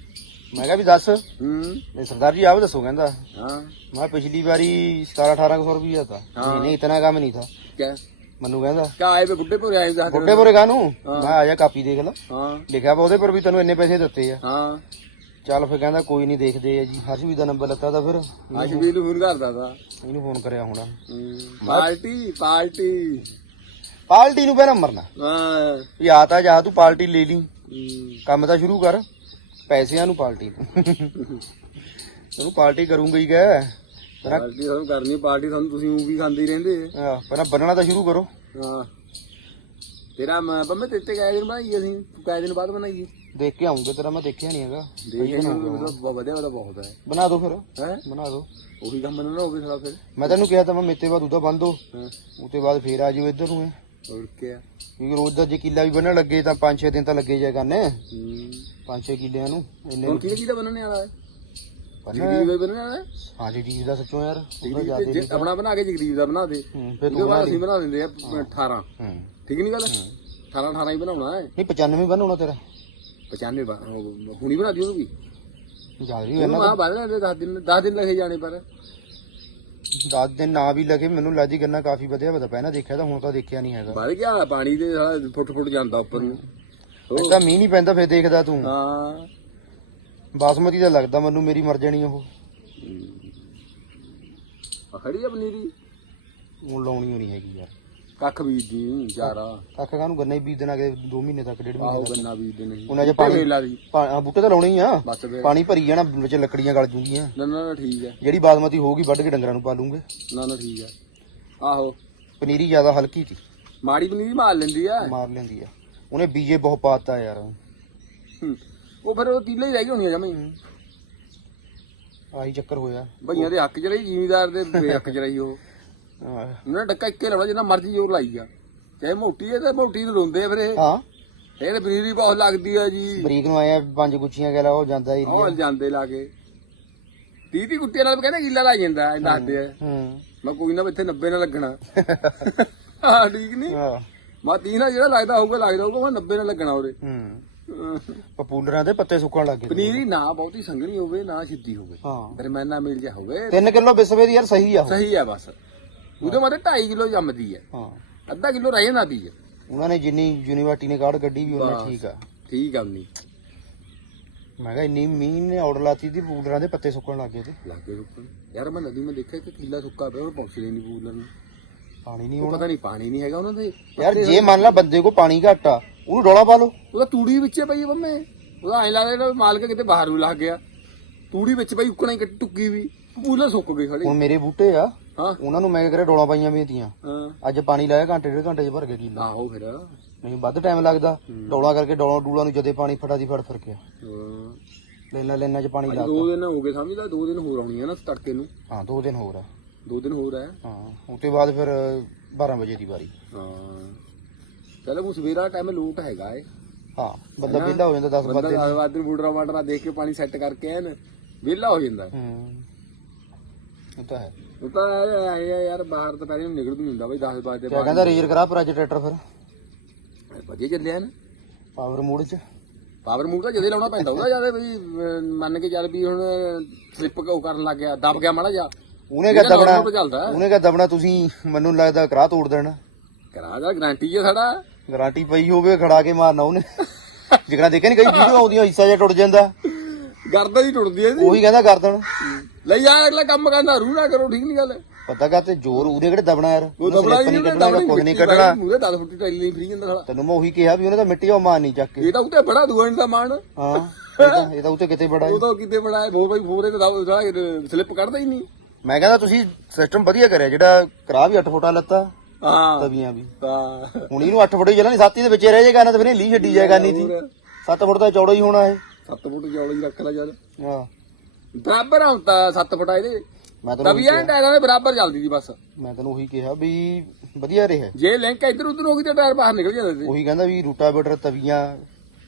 ਮੈਂ ਕਿਹਾ ਵੀ ਦੱਸ। ਹੂੰ। ਇਹ ਸਰਦਾਰ ਜੀ ਆਪ ਦੱਸੋ ਕਹਿੰਦਾ। ਹਾਂ। ਮੈਂ ਪਿਛਲੀ ਵਾਰੀ 17 1800 ਰੁਪਈਆ ਤਾਂ ਨਹੀਂ ਇਤਨਾ ਕੰਮ ਨਹੀਂ ਥਾ। ਕਿਆ? ਮੈਨੂੰ ਕਹਿੰਦਾ। ਕਿਆ ਆਏ ਵੇ ਗੁੱਡੇ ਭੋਰੇ ਆਏ ਜਾ ਗੁੱਡੇ ਬੋਰੇ ਕਾਨੂੰ ਮੈਂ ਆ ਜਾ ਕਾਪੀ ਦੇਖ ਲੈ। ਹਾਂ। ਲਿਖਿਆ ਵਾ ਉਹਦੇ ਪਰ ਵੀ ਤੈਨੂੰ ਇੰਨੇ ਪੈਸੇ ਦਿੱਤੇ ਆ। ਹਾਂ। ਚੱਲ ਫਿਰ ਕਹਿੰਦਾ ਕੋਈ ਨਹੀਂ ਦੇਖਦੇ ਆ ਜੀ। ਹਰਸ਼ ਵੀ ਦਾ ਨੰਬਰ ਲੱਤਾ ਤਾਂ ਫਿਰ। ਆਸ਼ਵੀਰ ਨੂੰ ਫੋਨ ਕਰਦਾ ਤਾ। ਇਹਨੂੰ ਫੋਨ ਕਰਿਆ ਹੋਣਾ। Party party. ਪਾਰਟੀ ਨੂੰ ਪਹਿਲਾਂ ਮਰਨਾ। ਹਾਂ। ਵੀ ਆ ਤਾਂ ਜਾ ਤੂੰ ਪਾਰਟੀ ਲੈ ਲਈ। ਹੂੰ। ਕੰਮ ਤਾਂ ਸ਼ੁਰੂ ਕਰ। ਪੈਸਿਆਂ ਨੂੰ ਪਾਰਟੀ ਤੈਨੂੰ ਪਾਰਟੀ ਕਰੂੰਗਾ ਹੀ ਪਹਿਲਾਂ ਪਾਰਟੀ ਤੁਹਾਨੂੰ ਕਰਨੀ ਪਾਰਟੀ ਤੁਹਾਨੂੰ ਤੁਸੀਂ ਉਹ ਵੀ ਖਾਂਦੇ ਹੀ ਰਹਿੰਦੇ। ਆਹ, ਪਹਿਲਾਂ ਬੰਨਣਾ ਤਾਂ ਸ਼ੁਰੂ ਕਰੋ। ਹਾਂ। ਤੇਰਾ ਮੈਂ ਬੰਮੇ ਤੇਤੇ ਕਾਇ ਦਿਨ ਬਣਾਈ ਅਸੀਂ। ਤੂੰ ਕਾਇ ਦਿਨ ਬਾਅਦ ਬਣਾਈਏ ਦੇਖ ਕੇ ਆਉਂਗੇ ਤੇਰਾ ਮੈਂ ਦੇਖਿਆ ਨਹੀਂ ਹੈਗਾ। ਦੇਖ ਕੇ ਬਹੁਤ ਵਧੀਆ ਉਹਦਾ ਬਹੁਤ ਹੈ। ਬਣਾ ਦੋ ਫਿਰ। ਹੈ? ਬਣਾ ਦੋ ਉਹੀ ਕੰਮ ਨਾ ਹੋਵੇ ਸਾਲਾ ਫਿਰ। ਮੈਂ ਤੈਨੂੰ ਕਿਹਾ ਤਾਂ ਮੈਂ ਮੇਤੇ ਬਾਅਦ ਉਹਦਾ ਬੰਦ ਹੋ ਹਾਂ। ਉਤੇ ਬਾਅਦ ਫੇਰ ਆ ਜਿਓ ਇੱਧਰ ਨੂੰ ਇਹ। ਹੋਰ ਕੀ ਆ ਕਿਉਂਕਿ ਰੋਜ਼ ਦਾ ਜੇ ਕਿੱਲਾ ਵੀ ਬੰਨਣ ਲੱਗੇ ਤਾਂ 5-6 ਦਿਨ ਤਾਂ ਲੱਗੇ ਜਾ ਕਰਨੇ ਹੂੰ। 5-6 ਕਿੱਲਿਆਂ ਨੂੰ ਇੰਨੇ ਹੁਣ ਕਿਹਦੇ ਕਿਹਦਾ ਬਣਨੇ ਵਾਲਾ ਹੈ? ਜਗਦੀਪ ਦਾ ਬਣਨੇ ਵਾਲਾ ਹੈ? ਹਾਂ ਜੀ ਜੀ ਦਾ ਸੱਚੋ ਯਾਰ ਉਹਦਾ ਜਗਦੀਪ ਜ਼ਿਆਦੇ ਤੇ ਜੇ ਆਪਣਾ ਬਣਾ ਕੇ ਜਗਦੀਪ ਦਾ ਬਣਾ ਦੇ। ਹੂੰ ਫਿਰ ਇਹਦੇ ਤੂੰ ਬਾਅਦ ਬਣਾ ਅਸੀਂ ਬਣਾ ਦਿੰਦੇ ਆ 18 ਹੂੰ। ਠੀਕ ਨਹੀਂ ਗੱਲ? 18 18 ਹੀ ਬਣਾਉਣਾ ਹੈ। ਨਹੀਂ 95 ਬੰਨਣਾ ਤੇਰਾ। 95 ਬਾ- ਉਹ ਹੁਣੀ ਬਣਾ ਦਿਓ ਵੀ। ਜ਼ਿਆਦਾ ਵੀ ਉਹਨੂੰ ਆ ਬਾਅਦ ਦੇ 10 ਦਿਨ 10 ਦਿਨ ਲੱਗੇ ਜਾਣੇ ਪਰ। 10 ਦਿਨ ਨਾ ਵੀ ਲੱਗੇ ਮੈਨੂੰ ਲੱਗਦੀ ਗੰਨਾ ਕਾਫੀ ਵਧਿਆ ਵਧਾ ਪਹਿਲਾਂ ਦੇਖਿਆ ਤਾਂ ਹੁਣ ਤਾਂ ਦੇਖਿਆ ਨਹੀਂ ਹੈਗਾ। ਵੱਧ ਗਿਆ ਪਾਣੀ ਦੇ ਸਾਲਾ ਫੁੱਟ ਫੁੱਟ ਜਾਂਦਾ ਉੱਪਰ ਨੂੰ। ਤਾਂ ਮੀਂਹ ਨਹੀਂ ਪੈਂਦਾ ਫਿਰ ਦੇਖਦਾ ਤੂੰ। ਹਾਂ। ਬਾਸਮਤੀ ਦਾ ਲੱਗਦਾ ਮੈਨੂੰ ਮੇਰੀ ਮਰ ਜਾਣੀ ਉਹ। ਆ ਖੜੀ ਆ ਪਨੀਰੀ। ਹੁਣ ਲਾਉਣੀ ਹੋਣੀ ਹੈਗੀ ਯਾਰ। ਕੱਖ ਬੀਜਦੀ ਯਾਰਾ ਕੱਖ ਕਾਹਨੂੰ ਗੰਨੇ ਬੀਜ ਦੇਣਾ ਕਿ 2 ਮਹੀਨੇ ਤੱਕ ਡੇਢ ਆਹੋ ਮਹੀਨੇ ਤੱਕ। ਗੰਨਾ ਬੀਜਦੇ ਨਹੀਂ ਉਹਨਾਂ 'ਚ ਪਾਣੀ- ਲਾ ਦੀ ਪਾ- ਬੂਟੇ ਤਾਂ ਲਾਉਣੇ ਹੀ ਆ। ਬਸ ਫੇਰ। ਪਾਣੀ ਭਰੀ ਜਾਣਾ ਵਿੱਚ ਲੱਕੜੀਆਂ ਗਲ ਜੂਗੀਆਂ। ਨਾ ਨਾ ਨਾ, ਠੀਕ ਹੈ ਜਿਹੜੀ ਬਾਸਮਤੀ ਹੋਊਗੀ ਵੱਢ ਕੇ ਡੰਗਰਾਂ ਨੂੰ ਪਾ ਲੂੰਗੇ। ਨਾ ਨਾ ਠੀਕ ਹੈ ਆਹੋ। ਪਨੀਰੀ ਜ਼ਿਆਦਾ ਹਲਕੀ ਸੀ। ਮਾੜੀ ਪਨੀਰੀ ਮਾਰ ਲੈਂਦੀ ਆ। ਮਾਰ ਲੈਂਦੀ ਆ। ਉਹਨੇ ਬੀਜੇ ਬਹੁਤ ਪਾਤਾ ਯਾਰ। ਹੂੰ। ਉਹ ਫਿਰ ਉਹ ਤੀਲੇ ਜਾਈ ਹੋਣੀ ਆ ਜਮਈ ਆਹੀ ਚੱਕਰ ਹੋਇਆ। ਭਈਆਂ ਦੇ ਹੱਕ ਚ ਰਹੀ ਜ਼ਿਮੀਦਾਰ ਦੇ ਬੇਹੱਕ ਚ ਰਹੀ ਉਹ। ਉਹਨਾਂ ਨੇ ਡੱਕਾ ਇੱਕੇ ਲਾਉਣਾ ਜਿੰਨਾ ਮਰਜ਼ੀ ਜ਼ੋਰ ਲਾਈ ਆ ਚਾਹੇ ਮੋਟੀ ਹੈ ਤੇ ਮੋਟੀ ਨੂੰ ਰੋਂਦੇ ਆ ਫਿਰ। ਇਹ ਹਾਂ। ਇਹ ਤੇ ਪਨੀਰੀ ਬਹੁਤ ਲੱਗਦੀ ਆ ਜੀ। ਬਰੀਕ ਨੂੰ ਆਇਆ ਪੰਜ ਗੁੱਛੀਆਂ ਕਹਿ ਲਾ ਉਹ ਜਾਂਦਾ ਉਹ ਏਰੀਆ ਜਾਂਦੇ ਲਾ ਕੇ 30 30 ਕੁੱਟੀਆਂ ਨਾਲ ਕਹਿੰਦੇ ਕਿੱਲਾ ਲੱਗ ਜਾਂਦਾ ਇਹ ਦੱਸਦੇ ਆ। ਹੂੰ। ਮੈਂ ਕੋਈ ਨਾ ਇੱਥੇ 90 ਨਾਲ ਲੱਗਣਾ। ਹਾਂ। ਠੀਕ ਨਹੀਂ ਆਹ, ਮੈਂ 30 ਨਾਲ ਜਿਹੜਾ ਲੱਗਦਾ ਹੋਊਗਾ ਲੱਗਦਾ ਹੋਊਗਾ ਮੈਂ 90 ਨਾਲ ਲੱਗਣਾ ਉਹਦੇ ਹੂੰ। ਪਪੂਲਰਾਂ ਦੇ ਪੱਤੇ ਸੁੱਕਣ ਲੱਗ ਗਏ। ਪਨੀਰੀ ਨਾ ਬਹੁਤੀ ਸੰਘਣੀ ਹੋਵੇ ਨਾ ਸਿੱਧੀ ਹੋਵੇ। ਹਾਂ। ਦਰਮਿਆਨਾ ਮਿਲ ਜਾ ਹੋਵੇ। 3 ਕਿਲੋ ਬਿਸਵੇ ਦੀ ਯਾਰ ਸਹੀ ਆ ਉਹ। ਸਹੀ ਹੈ ਬਸ। ਉਹਦੇ ਮਾਤੇ 2.5 ਕਿਲੋ ਜੰਮਦੀ ਹੈ। ਹਾਂ। ਅੱਧਾ ਕਿਲੋ ਰਹਿ ਜਾਂਦੀ ਹੈ। ਉਹਨਾਂ ਨੇ ਜਿੰਨੀ ਯੂਨੀਵਰਸਿਟੀ ਨੇ ਕਾਢ ਕੱਢੀ ਵੀ ਉਹਨਾਂ ਬਸ। ਠੀਕ ਆ। ਠੀਕ ਆ ਉਨੀ। ਮੈਂ ਕਿਹਾ ਇੰਨੀ ਮੀਂਹ ਨੇ ਆਰਡਰ ਲਾਤੀ ਦੀ ਪਪੂਲਰਾਂ ਦੇ ਪੱਤੇ ਸੁੱਕਣ ਲੱਗ ਗਏ ਤੇ। ਲੱਗੇ ਰੁਕਣ ਯਾਰ ਮੈਂ ਨਦੀ ਮੈਂ ਦੇਖਿਆ ਕਿ ਕਿੱਲਾ ਸੁੱਕਾ ਪਿਆ ਉਹ ਪਹੁੰਚਦੇ ਨਹੀਂ ਪੂਲਰ ਨੂੰ। ਪਾਣੀ ਨਹੀਂ ਉਹ ਹੋਣਾ ਪਤਾ ਨਹੀਂ ਪਾਣੀ ਨਹੀਂ ਹੈਗਾ ਉਹਨਾਂ ਦੇ। ਯਾਰ ਜੇ ਮੰਨ ਲਾ ਬੰਦੇ ਕੋ ਪਾਣੀ ਘੱਟ ਆ ਉਹਨੂੰ ਡੋਲਾ ਪਾ ਲਓ। ਉਹਦਾ ਤੂੜੀ ਵਿੱਚ ਪਈ ਆ ਬੰਮੇ। ਉਹਦਾ ਐ ਲੱਗਦਾ ਜਿਹੜਾ ਮਾਲਕ ਕਿਤੇ ਬਾਹਰ ਨੂੰ ਲੱਗ ਗਿਆ। ਤੂੜੀ ਵਿੱਚ ਪਈ ਉੱਕਣਾ ਹੀ ਟੁੱਕੀ ਵੀ। ਪੂਲਰ ਸੁੱਕ ਗਈ ਖੜੀ ਹੁਣ ਮੇਰੇ ਬੂਟੇ ਆ। ਹਾਂ। ਉਹਨਾਂ ਨੂੰ ਮੈਂ ਕਰਿਆ ਡੋਲਾ ਪਾਈਆਂ ਵੀ ਤੀਆਂ। ਹਾਂ। ਅੱਜ ਪਾਣੀ ਲਾਇਆ ਘੰਟੇ ਡੇਢ ਘੰਟੇ ਚ ਭਰ ਗਿਆ ਕਿੱਲਾ। ਆਹੋ ਫਿਰ। ਨਹੀਂ ਵੱਧ ਟਾਈਮ ਲੱਗਦਾ। ਡੋਲਾ ਕਰਕੇ ਡੋਲਾ ਡੂਲਾ ਨੂੰ ਜਦੇ ਪਾਣੀ ਫੜਾ ਦੀ ਫੜ ਫਿਰ ਗਿਆ ਹਾਂ। ਲੈਣਾ ਲੈਣਾ ਚ ਪਾਣੀ ਲਾ ਦੋ ਦਿਨ ਹੋ ਗਏ ਸਮਝਦਾ? ਦੋ ਦਿਨ ਹੋਰ ਆਉਣੀ ਆ ਨਾ ਤੜਕੇ ਨੂੰ। ਹਾਂ ਦੋ ਦਿਨ ਹੋਰ ਆ। ਦੋ ਦਿਨ ਹੋਰ ਹੈ ਹਾਂ ਉਸ ਤੋਂ ਬਾਅਦ ਫਿਰ 12 ਵਜੇ ਦੀ ਵਾਰੀ। ਹਾਂ। ਚਲੋ ਉਹ ਸਵੇਰਾ ਟਾਈਮ ਲੂਟ ਹੈਗਾ ਏ। ਹਾਂ ਬੰਦਾ ਵਿਹਲਾ ਹੋ ਜਾਂਦਾ 10 ਬੰਦਾ ਵਜੇ ਆਦਮੀ ਦਿਨ ਬੂਟਰਾ ਮਾਟਰਾ ਦੇਖ ਕੇ ਪਾਣੀ ਸੈੱਟ ਕਰਕੇ ਐਨ ਵਿਹਲਾ ਹੋ ਜਾਂਦਾ। ਹੂੰ। ਉਹ ਤਾਂ ਹੈ। ਉਹ ਤਾਂ ਇਹ ਆ ਯਾਰ ਬਾਹਰ ਦੁਪਹਿਰੇ ਨੂੰ ਨਿਕਲ ਵੀ ਹੁੰਦਾ ਬਈ 10 ਵਜੇ ਕਿਆ ਕਹਿੰਦਾ ਰੇਜਰ ਕਰਾ ਪਰ ਅੱਜ ਟਰੈਕਟਰ ਫਿਰ? ਵਧੀਆ ਚੱਲਿਆ ਨਾ। ਪਾਵਰ ਮੋਡ ਚ। ਪਾਵਰ ਮੂਵ ਤਾਂ ਜਦੇ ਲਾਉਣਾ ਪੈਂਦਾ ਉਹਦਾ ਜ਼ਿਆਦਾ ਬਈ ਅਹ, ਮੰਨ ਕੇ ਚੱਲ ਵੀ ਹੁਣ ਸਲਿੱਪ ਉਹ ਕਰਨ ਲੱਗ ਗਿਆ ਦਬ ਗਿਆ ਮਾੜਾ ਜਾ ਉਹਨੇ ਕਿਹਾ normal ਦਬਣਾ? ਚੱਲਦਾ। ਉਹਨੇ ਕਿਹਾ ਦਬਣਾ ਤੁਸੀਂ? ਮੈਨੂੰ ਲੱਗਦਾ ਕਰਾ ਤੋੜ ਦੇਣਾ। ਕਰਾ ਦਾ ਗਾਰੰਟੀ ਹੈ ਸਾਡਾ। ਗਾਰੰਟੀ ਪਈ ਹੋਵੇ ਖੜਾ ਕੇ ਮਾਰਨਾ ਉਹਨੇ। ਜਿਕਣਾ ਦੇਖਿਆ ਨਹੀਂ ਕਈ ਵੀਡੀਓ ਆਉਂਦੀਆਂ ਹਿੱਸਾ ਜਿਹਾ ਟੁੱਟ ਜਾਂਦਾ। ਗਰਦਾ ਹੀ ਟੁੱਟਦੀ ਹੈ ਇਹਦੀ। ਉਹੀ ਕਹਿੰਦਾ ਕਰ ਦੇਣ ਲੈ ਜਾ ਅਗਲਾ ਕੰਮ ਕਰਨਾ ਰੂ ਨਾ ਕਰੋ ਠੀਕ ਨਹੀਂ ਗੱਲ। ਪਤਾ ਕਾ ਤੇ ਜ਼ੋਰ ਉਹਦੇ ਕਿਹੜੇ ਦਬਣਾ ਯਾਰ? ਉਹ slip ਹੀ ਨਹੀਂ ਨਹੀਂ ਕੱਢਣਾ ਕੁਝ ਨਹੀਂ ਕੱਢਣਾ? ਮੂਰੇ 10 ਫੁੱਟ ਟੈਲੀ ਨਹੀਂ ਫਰੀ ਜਾਂਦਾ ਸਾਲਾ। ਤੈਨੂੰ ਮੈਂ ਉਹੀ ਕਿਹਾ ਵੀ ਉਹਨੇ ਤਾਂ ਮਿੱਟੀ ਉਹ ਮਾਰਨੀ ਚੱਕ ਕੇ। ਇਹ ਤਾਂ ਉੱਤੇ ਬੜਾ ਦੂਆ ਨਹੀਂ ਦਾ ਮਾਣ। ਹਾਂ ਇਹ ਤਾਂ ਇਹ ਤਾਂ ਉੱਤੇ ਕਿਤੇ ਬੜਾ ਉਹ ਤਾਂ ਕਿਤੇ ਬੜਾ ਹੈ ਭੋ ਭਾਈ ਭੋਰੇ ਤੇ ਸਲਿੱਪ ਕੱਢਦਾ ਹੀ ਨਹੀਂ। ਮੈਂ ਕਹਿੰਦਾ ਤੁਸੀਂ ਸਿਸਟਮ ਵਧੀਆ ਕਰਿਆ ਜਿਹੜਾ ਕਰਾ ਵੀ 8 ਫੁੱਟਾ ਲੱਤਾ ਹਾਂ। ਤਵੀਆਂ ਵੀ। ਹਾਂ ਹੁਣ ਇਹਨੂੰ 8 ਫੁੱਟ ਹੀ ਚੱਲਣਾ ਸਾਤੀ ਦੇ ਵਿੱਚ ਰਹਿ ਜਾਏਗਾ ਨਾ ਤਾਂ ਫਿਰ ਇਹ ਲੀ ਛੱਡੀ ਜਾਏਗਾ ਨਹੀਂ ਸੀ 7 ਫੁੱਟ ਦਾ ਚੌੜਾ ਹੀ ਹੋਣਾ ਇਹ। 7 ਫੁੱਟ ਚੌੜਾ ਹੀ ਰੱਖ ਲੈ ਯਾਰ। ਹਾਂ। ਬਰਾਬਰ ਹੁੰਦਾ 7 ਫੁੱਟ ਆ ਇਹਦੇ। ਮੈਂ ਤੈਨੂੰ ਤਵੀਆਂ ਟਾਇਰਾਂ ਦੇ ਬਰਾਬਰ ਚੱਲਦੀ ਸੀ ਬਸ। ਮੈਂ ਤੈਨੂੰ ਉਹੀ ਕਿਹਾ ਵੀ ਵਧੀਆ ਰਿਹਾ। ਜੇ ਲਿੰਕ ਇੱਧਰ ਉੱਧਰ ਹੋ ਗਈ ਤਾਂ ਟਾਇਰ ਬਾਹਰ ਨਿਕਲ ਜਾਂਦੇ ਸੀ ਉਹੀ ਕਹਿੰਦਾ ਵੀ ਰੂਟਾਵੇਟਰ ਤਵੀਆਂ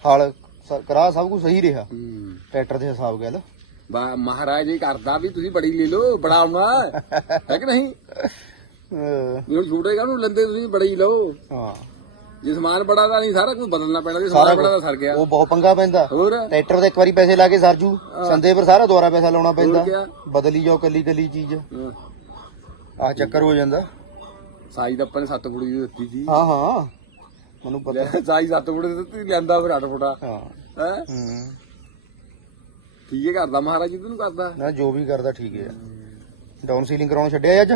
ਹਲ ਸ- ਕਰਾ ਸਭ ਕੁਝ ਸਹੀ ਰਿਹਾ। ਹੂੰ। ਟਰੈਕਟਰ ਦੇ ਹਿਸਾਬ ਗੱਲ। ਬਾ ਮਹਾਰਾਜ ਜੀ ਕਰਦਾ ਵੀ ਤੁਸੀਂ ਬੜੀ ਲੈ ਲਓ ਬੜਾ ਆਉਣਾ। *laughs* ਹੈ ਕਿ ਨਹੀਂ? ਅਹ, ਹੁਣ ਛੋਟੇ ਨੂੰ ਲੈਂਦੇ ਤੁਸੀਂ ਬੜੀ ਲਓ। ਹਾਂ। ਜੇ ਸਮਾਨ ਬੜਾ ਦਾ ਨਹੀਂ ਸਾਰਾ ਕੁਝ ਬਦਲਣਾ ਪੈਣਾ ਜੇ ਸਾਰਾ ਸਮਾਨ ਬੜਾ ਦਾ ਸਰ ਗਿਆ। ਉਹ ਬਹੁਤ ਪੰਗਾ ਪੈਂਦਾ। ਹੋਰ? ਟਰੈਕਟਰ ਤੇ ਇੱਕ ਵਾਰੀ ਪੈਸੇ ਲਾ ਕੇ ਸਰਜੂ ਸੰਦੇ ਪਰ ਸਾਰਾ ਦੁਬਾਰਾ ਪੈਸਾ ਲਾਉਣਾ ਪੈਂਦਾ। ਕਿਆ? ਬਦਲੀ ਜਾਓ ਕੱਲੀ ਕੱਲੀ ਚੀਜ਼। ਹਾਂ। ਆਹ ਚੱਕਰ ਹੋ ਜਾਂਦਾ। ਸਾਈ ਤਾਂ ਆਪਾਂ ਨੇ 7 ਫੁੱਟ ਦੀ ਦਿੱਤੀ ਸੀ। ਹਾਂ ਹਾਂ। ਮੈਨੂੰ ਪਤਾ। ਸਾਈ 7 ਫੁੱਟ ਦੀ ਦਿੱਤੀ ਲਿਆਂਦਾ ਫਿਰ 8 ਫੁੱਟਾ। ਹਾਂ। ਹੈ? ਹੂੰ। ਠੀਕ ਹੈ ਕਰਦਾ ਮਹਾਰਾਜ ਜੀ ਤੈਨੂੰ ਕਰਦਾ। ਨਾ ਜੋ ਵੀ ਕਰਦਾ ਠੀਕ ਹੈ ਡਾਊਨ ਸੀਲਿੰਗ ਕਰਾਉਣ ਛੱਡਿਆ ਅੱਜ?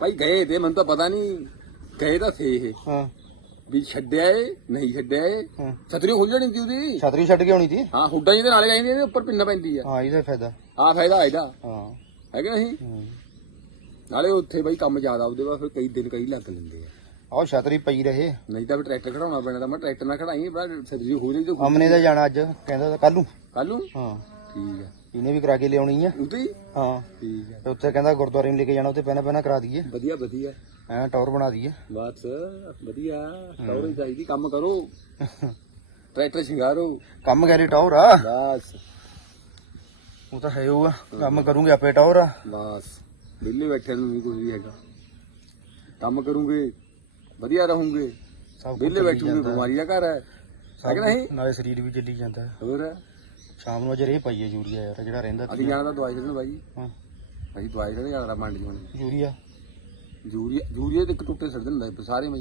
ਭਾਈ ਗਏ ਤੇ ਮੈਨੂੰ ਤਾਂ ਪਤਾ ਨਹੀਂ। ਗਏ ਤਾਂ ਥੇ ਇਹ। ਹਾਂ। ਵੀ ਛੱਡਿਆ ਏ ਨਹੀਂ ਛੱਡਿਆ ਏ। ਹਾਂ। ਛਤਰੀ ਖੁੱਲ ਜਾਣੀ ਸੀ ਉਹਦੀ। ਛਤਰੀ ਛੱਡ ਕੇ ਆਉਣੀ ਸੀ? ਹਾਂ ਹੁੱਡਾਂ ਜਿਹਦੇ ਨਾਲੇ ਜਾਂਦੀਆਂ ਨੇ ਉੱਪਰ ਪਿੰਨਾ ਪੈਂਦੀ ਆ। ਹਾਂ ਇਹਦਾ ਫਾਇਦਾ। ਆ ਫਾਇਦਾ ਇਹਦਾ। ਹਾਂ। ਹੈ ਕਿ ਨਹੀਂ। ਨਾਲੇ ਉੱਥੇ ਬਈ ਕੰਮ ਜ਼ਿਆਦਾ ਉਹਦੇ ਬਾਅਦ ਫਿਰ ਕਈ ਦਿਨ ਕਈ ਲੱਗ ਲੈਂਦੇ ਆ। ਆਹ ਛਤਰੀ ਪਈ ਰਹੇ। ਨਹੀਂ ਤਾਂ ਵੀ ਟਰੈਕਟਰ ਖੜਾਉਣਾ ਪੈਣਾ ਤਾਂ ਮੈਂ ਟਰੈਕਟਰ ਨਾਲ ਖੜਾਈ ਬੜਾ ਛਤਰੀ ਹੋ ਜਾਈ ਤਾਂ ਅਮਨੇ ਦਾ ਜਾਣਾ ਅੱਜ ਕਹਿੰਦਾ ਕੱਲ ਨੂੰ। ਕੱਲ ਨੂੰ? ਹਾਂ। ਠੀਕ ਆ। ਇਹਨੇ ਵੀ ਕਰਾ ਕੇ ਲਿਆਉਣੀ ਆ। ਹੀ ਹਾਂ। ਠੀਕ ਆ। ਤੇ ਉੱਥੇ ਕਹਿੰਦਾ ਗੁਰਦੁਆਰੇ ਨੂੰ ਲੈ ਕੇ ਜਾਣਾ ਉੱਥੇ ਪਹਿਲਾਂ ਪਹਿਲਾਂ ਕਰਾ ਦਈਏ। ਵਧੀਆ ਵਧੀਆ। ਐ ਟੌਰ ਬਣਾ ਦਈਏ। ਬਸ ਵਧੀਆ। ਟੌਰੀ ਚਾਹੀਦੀ ਕੰਮ ਕਰੋ। ਟਰੈਕਟਰ ਸ਼ਿੰਗਾਰੋ। ਕੰਮ ਕਰੇ ਟੌਰ ਆ। ਬਸ। ਉਹ ਤਾਂ ਹੈ ਆ। ਕੰਮ ਕਰੂੰਗੇ ਆਪੇ ਟੌਰ ਆ। ਬਸ। ਵਿਹਲੇ ਬੈਠੇ ਨੂੰ ਨਹੀਂ ਕੁਝ ਵੀ ਹੈਗਾ। ਕੰਮ ਕਰੂੰਗੇ ਵਧੀਆ ਰਹੋਗੇ। ਸਭ ਵਿਹਲੇ ਬੈਠੂਗੇ ਬਿਮਾਰੀ ਦਾ ਘਰ ਹੈ ਹੈ ਕਿ ਨਹੀਂ? ਨਾਲੇ ਸਰੀਰ ਵੀ ਚੱਲੀ ਜਾਂਦਾ। ਹੈ। ਹੋਰ? ਸ਼ਾਮ ਨੂੰ ਅਜੇ ਰੇ ਪਈਏ ਯੂਰੀਆ ਯਾਰ ਜਿਹੜਾ ਰਹਿੰਦਾ ਅਸੀਂ ਜਾਣਾ ਦਵਾਈ ਦੇਣ ਬਾਈ। ਹਾਂ। ਅਸੀਂ ਦਵਾਈ ਦੇਣ ਜਾਣਾ ਮੰਡੀ ਹੁਣ ਯੂਰੀਆ। ਯੂਰੀਆ ਯੂਰੀਆ ਦੇ ਇੱਕ ਟੋਟੇ ਛੱਡ ਦਿੰਦਾ ਸਾਰੇ ਮੈਂ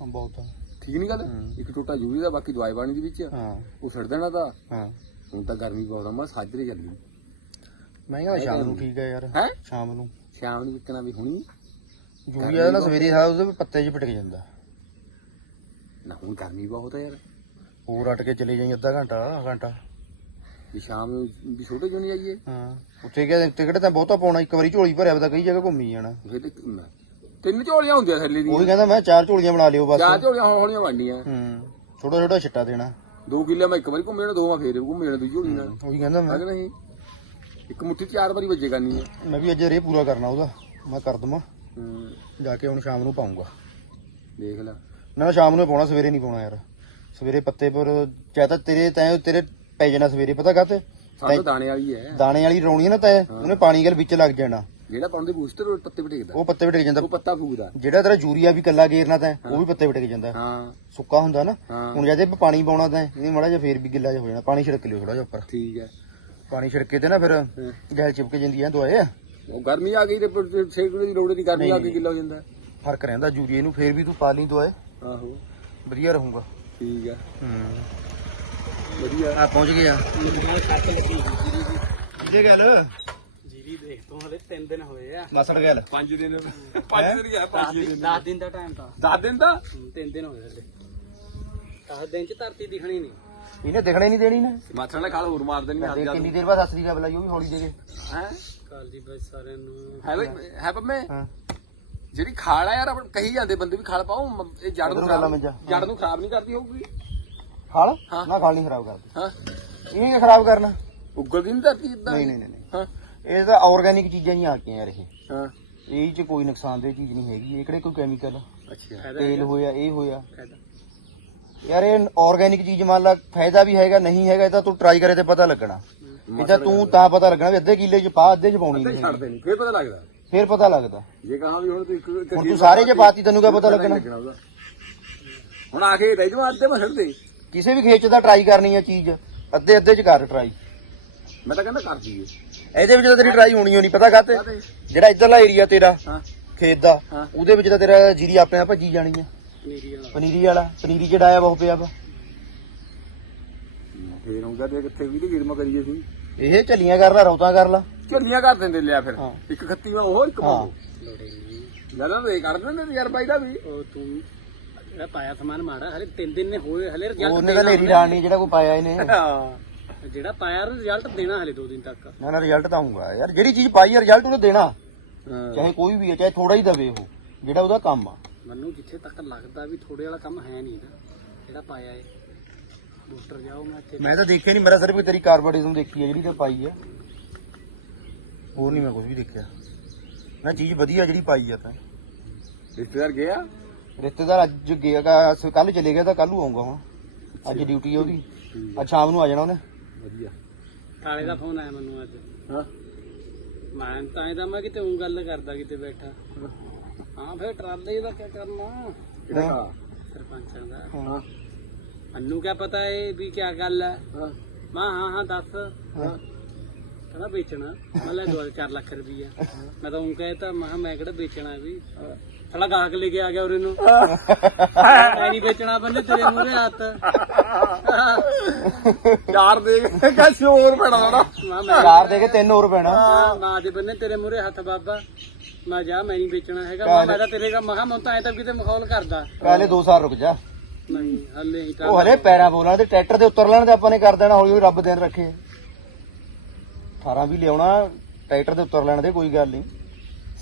ਹਾਂ, ਬਹੁਤ ਆ। ਠੀਕ ਨਹੀਂ ਗੱਲ? ਹੂੰ। ਇੱਕ ਟੋਟਾ ਯੂਰੀਆ ਦਾ ਬਾਕੀ ਦਵਾਈ ਬਾਣੀ ਦੇ ਵਿੱਚ। ਹਾਂ। ਉਹ ਛੱਡ ਦੇਣਾ ਤਾਂ। ਹਾਂ। ਹੁਣ ਤਾਂ ਗਰਮੀ ਬਹੁਤ ਆ ਮੈਂ ਸਾਜਰੇ ਚੱਲੀ ਮੈਂ ਕਿਹਾ ਸ਼ਾਮ ਨੂੰ ਠੀਕ ਹੈ ਯਾਰ। ਹੈ? ਸ਼ਾਮ ਨੂੰ। ਸ਼ਾਮ ਨੂੰ ਵਿਕਣਾ ਵੀ ਹੁਣੀ ਜੂਰੀਆ ਨਾ ਸਵੇਰੇ ਸਾਹ ਉਹਦੇ ਪੱਤੇ 'ਚ ਪਟਕ ਜਾਂਦਾ। ਨਾ ਹੁਣ ਗਰਮੀ ਬਹੁਤ ਹੈ ਯਾਰ। ਹੋਰ ਅਟ ਕੇ ਚਲੇ ਜਾਈਂ ਅੱਧਾ ਘੰਟਾ ਘੰਟਾ। ਵੀ ਸ਼ਾਮ ਨੂੰ ਵੀ ਛੋਟੇ ਜਿਹਾ ਨਹੀਂ ਜਾਈਏ? ਹਾਂ। ਉੱਥੇ ਗਿਆ ਟਿਕਟ ਤਾਂ ਬਹੁਤਾ ਪਾਉਣਾ ਇੱਕ ਵਾਰੀ ਝੋਲੀ ਭਰਿਆ ਤਾਂ ਕਈ ਜਗ੍ਹਾ ਘੁੰਮੀ ਜਾਣਾ। ਫਿਰ ਤੇ ਮੈਂ- ਤਿੰਨ ਝੋਲੀਆਂ ਹੁੰਦੀਆਂ ਥੱਲੇ ਉਹੀ ਦੀਆਂ ਕਹਿੰਦਾ ਮੈਂ ਚਾਰ ਝੋਲੀਆਂ ਬਣਾ ਲਿਓ ਬਸ। ਚਾਰ ਝੋਲੀਆਂ ਹੌਲੀਆਂ ਹੌਲੀਆਂ ਬਣਨੀਆਂ। ਹੂੰ। ਛੋਟਾ ਛੋਟਾ ਛਿੱਟਾ ਦੇਣਾ। ਦੋ ਕਿੱਲੇ ਮੈਂ ਇੱਕ ਵਾਰੀ ਘੁੰਮ ਜਾਣਾ ਦੋ ਮੈਂ ਫੇਰ ਘੁੰਮ ਜਾਣਾ ਦੂਜੀ ਝੋਲੀ ਨਾਲ। ਉਹੀ ਕਹਿੰਦਾ ਹੈ ਮੈਂ। ਕਿ ਨਹੀਂ? ਇੱਕ ਮੁੱਠੀ ਚਾਰ ਵਾਰੀ ਵੱਜੇ ਕਰਨੀ ਹੈ। ਮੈਂ ਵੀ ਅੱਜ ਰੇ ਪੂਰਾ ਕਰਨਾ ਉਹਦਾ। ਮੈਂ ਕਰ ਦਵਾਂ। ਹੂੰ। ਜਾ ਕੇ ਹੁਣ ਸ਼ਾਮ ਨੂੰ ਪਾਉਂਗਾ। ਦੇਖ ਲੈ। ਨਾ ਸ਼ਾਮ ਨੂੰ ਹੀ ਪਾਉਣਾ ਸਵੇਰੇ ਨਹੀਂ ਪਾਉਣਾ ਯਾਰ। ਸਵੇਰੇ ਪੱਤੇ ਪਰ ਚਾਹ ਤਾਂ ਤੇਰੇ ਤੈਂ ਤੇਰੇ ਪੈ ਜਾਣਾ ਸਵੇਰੇ ਪਤਾ ਕਾਤੇ ਸਭ ਦਾਣੇ ਵਾਲੀ ਹੈ। ਦਾਣੇ ਵਾਲੀ ਰੌਣੀ ਹੈ ਨਾ ਤੈਂ ਉਹਨੇ ਪਾਣੀ ਗਲ ਵਿੱਚ ਲੱਗ ਜਾਣਾ। ਜਿਹੜਾ ਪਾਉਂਦੇ ਬੂਸਟਰ ਉਹ ਪੱਤੇ ਵਟੇਕਦਾ ਉਹ ਪੱਤੇ ਵਟਕ ਜਾਂਦਾ। ਉਹ ਪੱਤਾ ਫੂਕਦਾ। ਜਿਹੜਾ ਤੇਰਾ ਯੂਰੀਆ ਵੀ ਕੱਲਾ ਗੇਰਨਾ ਤੈਂ ਉਹ ਵੀ ਪੱਤੇ ਵਟਕ ਜਾਂਦਾ। ਹਾਂ। ਸੁੱਕਾ ਹੁੰਦਾ ਨਾ। ਹਾਂ। ਹੁਣ ਜਦ ਇਹ ਪਾਣੀ ਪਾਉਣਾ ਤੈਂ ਇਹ ਮਾੜਾ ਜਿਹਾ ਫੇਰ ਵੀ ਗਿੱਲਾ ਜਿਹਾ ਹੋ ਜਾਣਾ। ਪਾਣੀ ਛਿੜਕ ਲਿਓ ਥੋੜਾ ਜਿਹਾ ਉੱਪਰ। ਠੀਕ ਹੈ। ਪਾਣੀ ਛਿੜਕੇ ਤੇ ਨਾ ਫਿਰ ਗੈਲ ਚਿਪਕ ਜਾਂਦੀ ਐ ਦਵਾਏ ਉਹ ਗਰਮੀ ਆ ਗਈ ਤੇ ਸੇਕਣੇ ਦੀ ਲੋੜ ਨਹੀਂ ਗਰਮੀ ਆ ਕੇ ਗਿੱਲਾ ਹੋ ਜਾਂਦਾ। ਫ਼ਰਕ ਰਹਿੰਦਾ ਯੂਰੀਏ ਨੂੰ ਫੇਰ ਵੀ ਤੂੰ ਪਾ ਲਈ ਦਵਾਏ ਆਹੋ। ਵਧੀਆ ਰਹੂਗਾ। ਠੀਕ ਹੈ। ਹੂੰ। ਵਧੀਆ। ਆ ਪਹੁੰਚ ਗਿਆ ਜੇ ਗੱਲ? ਜੀਰੀ ਦੇਖ ਤੂੰ ਹਲੇ 3 ਦਿਨ ਹੋਏ ਆ। ਮਸੜ ਗੱਲ। 5 ਦਿਨ। 5 ਦਿਨ ਗਿਆ 5 ਦਿਨ 10 ਦਿਨ ਦਾ ਟਾਈਮ ਤਾਂ। 10 ਦਿਨ ਦਾ? 3 ਦਿਨ ਹੋਏ ਹਲੇ। 10 ਦਿਨ ਚ ਧਰਤੀ ਦਿਖਣੀ ਨਹੀਂ। ਇਹਨੇ ਦਿਖਣੇ ਨਹੀਂ ਦੇਣੀ ਨਾ। ਮਾਥਾ ਨਾਲ ਖਾਲ ਹੋਰ ਮਾਰ ਦੇਣੀ ਦੇਖ ਅੱਜ ਕਿੰਨੀ ਦੇਰ ਬਾਅਦ ਸਸਰੀ ਦਾ ਬੁਲਾਈ ਉਹ ਵੀ ਹੌਲੀ ਦੇ ਦੇ। ਹੈ? ਕਾਲ ਜੀ ਬਾਈ ਸਾਰਿਆਂ ਨੂੰ। ਹੈ ਬਈ ਹੈ ਪੰਮੇ? ਹਾਂ। ਜਿਹੜੀ ਖਾਲ ਆ ਯਾਰ ਆਪਾਂ ਕਹੀ ਜਾਂਦੇ ਬੰਦੇ ਵੀ ਖਾਲ ਪਾਓ ਇਹ। ਜੜ ਨੂੰ ਖਰਾਬ ਨਹੀਂ ਕਰਦੀ ਹੋਊਗੀ। ਖਾਲ? ਹਾਂ। ਨਾ ਖਾਲ ਨਹੀਂ ਖਰਾਬ ਕਰਦੀ। ਹਾਂ। ਇਹ ਕੀ ਖਰਾਬ ਕਰਨਾ? ਉੱਗਲਦੀ ਨਹੀਂ ਧਰਤੀ ਇਦਾਂ ਨਹੀਂ ਨਹੀਂ ਨਹੀਂ ਨਹੀਂ। ਹਾਂ। ਇਹ ਤਾਂ ਆਰਗੈਨਿਕ ਚੀਜ਼ਾਂ ਹੀ ਆ ਗਈਆਂ ਯਾਰ ਇਹ। ਹਾਂ। ਇਹ ਚ ਕੋਈ ਨੁਕਸਾਨਦੇਹ ਚੀਜ਼ ਨਹੀਂ ਹੈਗੀ। ਇਹ ਕਿਹੜੇ ਕੋਈ ਕੈਮੀਕਲ ਅੱਛਾ। ਤੇਲ ਹੋਇਆ ਇਹ ਹੋਇਆ। ਫਾਇਦਾ। ਯਾਰ ਇਹ ਆਰਗੈਨਿਕ ਚੀਜ਼ ਮੰਨ ਲਾ ਫਾਇਦਾ ਵੀ ਹੈਗਾ ਨਹੀਂ ਹੈਗਾ ਇਹ ਤਾਂ ਤੂੰ ਟਰਾਈ ਕਰੇ ਤੇ ਪਤਾ ਲੱਗਣਾ। ਇਹ ਤਾਂ ਤੂੰ ਤਾਂ ਪਤਾ ਲੱਗਣਾ ਵੀ ਅੱਧੇ ਕਿੱਲੇ ਚ ਪਾ ਅੱਧੇ ਚ ਪਾਉਣੀ ਨਹੀਂ ਛੱਡ ਦੇਣੀ ਫੇਰ ਪਤਾ ਲੱਗਦਾ। ਫੇਰ ਪਤਾ ਲੱਗਦਾ। ਜੇ ਕਹਾਂ ਵੀ ਹੁਣ ਤੂੰ ਇੱਕ ਇੱਕ ਹੁਣ ਚੀਜ਼ ਤੂੰ ਸਾਰੇ ਚ ਪਾਤੀ ਤੈਨੂੰ ਕਿਆ ਪਤਾ ਨਹੀਂ ਲੱਗਣਾ? ਉਹਦਾ। ਹੁਣ ਆ ਕੇ ਰਹਿ ਜਾ ਅੱਧੇ ਮਸੜ ਦੇ। ਕਿਸੇ ਵੀ ਖੇਤ 'ਚ ਦਾ ਟਰਾਈ ਕਰਨੀ ਹੈ ਚੀਜ਼ ਅੱਧੇ ਅੱਧੇ ਚ ਕਰ ਟਰਾਈ ਮੈਂ ਤਾਂ ਕਹਿੰਦਾ ਕਰ ਦਈਏ ਇਹਦੇ ਵਿੱਚ ਤਾਂ ਤੇਰੀ ਟਰਾਈ ਹੋਣੀ ਨਹੀਂ ਪਤਾ ਕਾਤੇ? ਜਿਹੜਾ ਇਧਰਲਾ ਏਰੀਆ ਤੇਰਾ ਹਾਂ। ਖੇਤ ਦਾ। ਉਹਦੇ ਵਿੱਚ ਤਾਂ ਤੇਰਾ ਜੀਰੀ ਆਪਣੇ ਆਪ ਭੱਜੀ ਜਾਣੀ ਆ। ਪਨੀਰੀ ਵਾਲਾ। ਪਨੀਰੀ ਵਾਲਾ ਪਨੀਰੀ ਚ ਡਾਇਆ ਬਹੁਤ ਪਿਆ ਵਾ। ਫੇਰ ਹੁੰਦਾ ਤੇ ਕਿੱਥੇ ਵੀ ਤੇ ਗਿਰਮਾ ਕਰੀਏ ਸੀ ਇਹ ਝੱਲੀਆਂ ਕਰ ਲਾ ਰੌਤਾਂ ਕਰ ਲਾ। ਝੱਲੀਆਂ ਕਰ ਦਿੰਦੇ ਲਿਆ ਫਿਰ। ਇੱਕ ਖੱਤੀ ਮੈਂ ਉਹ ਇੱਕ ਪਾਉ ਲੋੜੇ ਦੇ ਕਰ ਦਿੰਦੇ ਯਾਰ ਬਾਈ ਦਾ ਵੀ। ਉਹ ਤੂੰ ਜਿਹੜਾ ਪਾਇਆ ਸਮਾਨ ਮਾੜਾ ਹਲੇ 3 ਦਿਨ ਨੇ ਹੋਏ ਹਲੇ ਰਿਜ਼ਲਟ ਉਹਨੇ ਤਾਂ ਨੇਰੀ ਡਾਣੀ ਜਿਹੜਾ ਕੋਈ ਪਾਇਆ ਇਹਨੇ। ਹਾਂ ਜਿਹੜਾ ਪਾਇਆ ਰਿਜ਼ਲਟ ਦੇਣਾ ਹਲੇ 2 ਦਿਨ ਤੱਕ। ਨਾ ਨਾ ਰਿਜ਼ਲਟ ਤਾਂ ਆਊਗਾ। ਯਾਰ ਜਿਹੜੀ ਚੀਜ਼ ਪਾਈ ਆ ਰਿਜ਼ਲਟ ਉਹਨੇ ਦੇਣਾ। ਹਾਂ। ਚਾਹੇ ਕੋਈ ਵੀ ਹੈ ਚਾਹੇ ਥੋੜਾ ਹੀ ਦਵੇ ਉਹ ਜਿਹੜਾ ਉਹਦਾ ਕੰਮ ਆ। ਮੈਨੂੰ ਜਿੱਥੇ ਤੱਕ ਲੱਗਦਾ ਵੀ ਥੋੜੇ ਵਾਲਾ ਕੰਮ ਹੈ ਨਹੀਂ ਨਾ ਜਿਹੜਾ ਪਾਇਆ ਏ। ਬੂਸਟਰ ਜਾਓ ਮੈਂ ਇੱਥੇ ਮੈਂ ਤਾਂ ਦੇਖਿਆ ਨਹੀਂ ਮੇਰਾ ਸਿਰਫ ਤੇਰੀ ਕਾਰਬੋਡਿਜ਼ਮ ਦੇਖੀ ਹੈ ਜਿਹੜੀ ਤੇ ਪਾਈ ਆ। ਹੋਰ ਨਹੀਂ ਮੈਂ ਕੁਝ ਵੀ ਦੇਖਿਆ। ਨਾ ਚੀਜ਼ ਵਧੀਆ ਜਿਹੜੀ ਪਾਈ ਆ ਤਾਂ। ਰਿਸ਼ਤੇਦਾਰ ਗਿਆ? ਰਿਸ਼ਤੇਦਾਰ ਅੱਜ ਗਿਆ ਕੱਲ ਚਲੇ ਗਿਆ ਤਾਂ ਕੱਲ ਨੂੰ ਆਉਂਗਾ ਹੁਣ। ਅੱਜ ਡਿਊਟੀ ਆ ਉਹਦੀ। ਅੱਜ ਸ਼ਾਮ ਨੂੰ ਆ ਜਾਣਾ ਉਹਨੇ। ਵਧੀਆ। ਕਾਲੇ ਦਾ ਫੋਨ ਆਇਆ ਮੈਨੂੰ ਅੱਜ। ਹਾਂ? ਮੈਂ ਤਾਂ ਇਹਦਾ ਮੈਂ ਕਿਤੇ ਉਹ ਗੱਲ ਕਰਦਾ ਕਿਤੇ ਬੈਠਾ। ਹਾਂ। ਫਿਰ ਟਰਾਲੇ ਦਾ ਕੀ ਕਰਨਾ? ਕਿਹੜਾ ਕਾ ਸਰਪੰਚਾਂ ਦਾ। ਹਾਂ। ਮੈਨੂੰ ਕੀ ਪਤਾ ਏ ਵੀ ਕੀ ਗੱਲ ਹੈ ਹਾਂ। ਮੈਂ ਹਾਂ ਹਾਂ ਦੱਸ। ਹਾਂ। ਕਹਿੰਦਾ ਵੇਚਣਾ। ਮੈਂ ਲੈ ਦੋ 4 ਲੱਖ ਰੁਪਈਆ। ਮੈਂ ਤਾਂ ਉਹ ਕਹਿਤਾ ਮੈਂ ਕਿਹਾ ਮੈਂ ਕਿਹੜਾ ਵੇਚਣਾ ਵੀ? ਸਾਲਾ ਗਾਹਕ ਲੈ ਕੇ ਆ ਗਿਆ ਉਰੇ ਨੂੰ। ਮੈਂ ਨਹੀਂ ਵੇਚਣਾ ਬੰਨੇ ਤੇਰੇ ਮੂਹਰੇ ਹੱਥ। ਚਾਰ ਦੇ ਕੇ ਕਾ ਸ਼ੋਰ ਪੈਣਾ ਨਾ ਮੈਂ ਮੈਂ ਚਾਰ ਦੇ ਕੇ ਤਿੰਨ ਹੋਰ ਪੈਣਾ। ਮਾਂ ਦੇ ਬੰਨੇ ਤੇਰੇ ਮੂਹਰੇ ਹੱਥ ਬਾਬਾ। ਮੈਂ ਜਾ ਮੈਂ ਨਹੀਂ ਵੇਚਣਾ ਹੈਗਾ। ਮੈਂ ਮੈਂ ਤਾਂ ਤੇਰੇ ਦਾ ਮਹਾ ਮੈਂ ਤਾਂ ਐ ਤਾਂ ਕਿਤੇ ਮਖੌਲ ਕਰਦਾ। ਪਹਿਲੇ 2 ਸਾਲ ਰੁਕ ਜਾ। ਨਹੀਂ ਹੱਲੇ ਹੀ ਉਹ ਹਲੇ ਪੈਰਾਂ ਬੋਲਣ ਤੇ ਟਰੈਕਟਰ ਦੇ ਉੱਤਰ ਲੈਣ ਤੇ ਆਪਾਂ ਨੇ ਕਰ ਦੇਣਾ ਹੌਲੀ ਹੌਲੀ ਰੱਬ ਦੇਣ ਰੱਖੇ। 18 ਵੀ ਲਿਆਉਣਾ ਟਰੈਕਟਰ ਦੇ ਉੱਤਰ ਲੈਣ ਦੇ ਕੋਈ ਗੱਲ ਨਹੀਂ।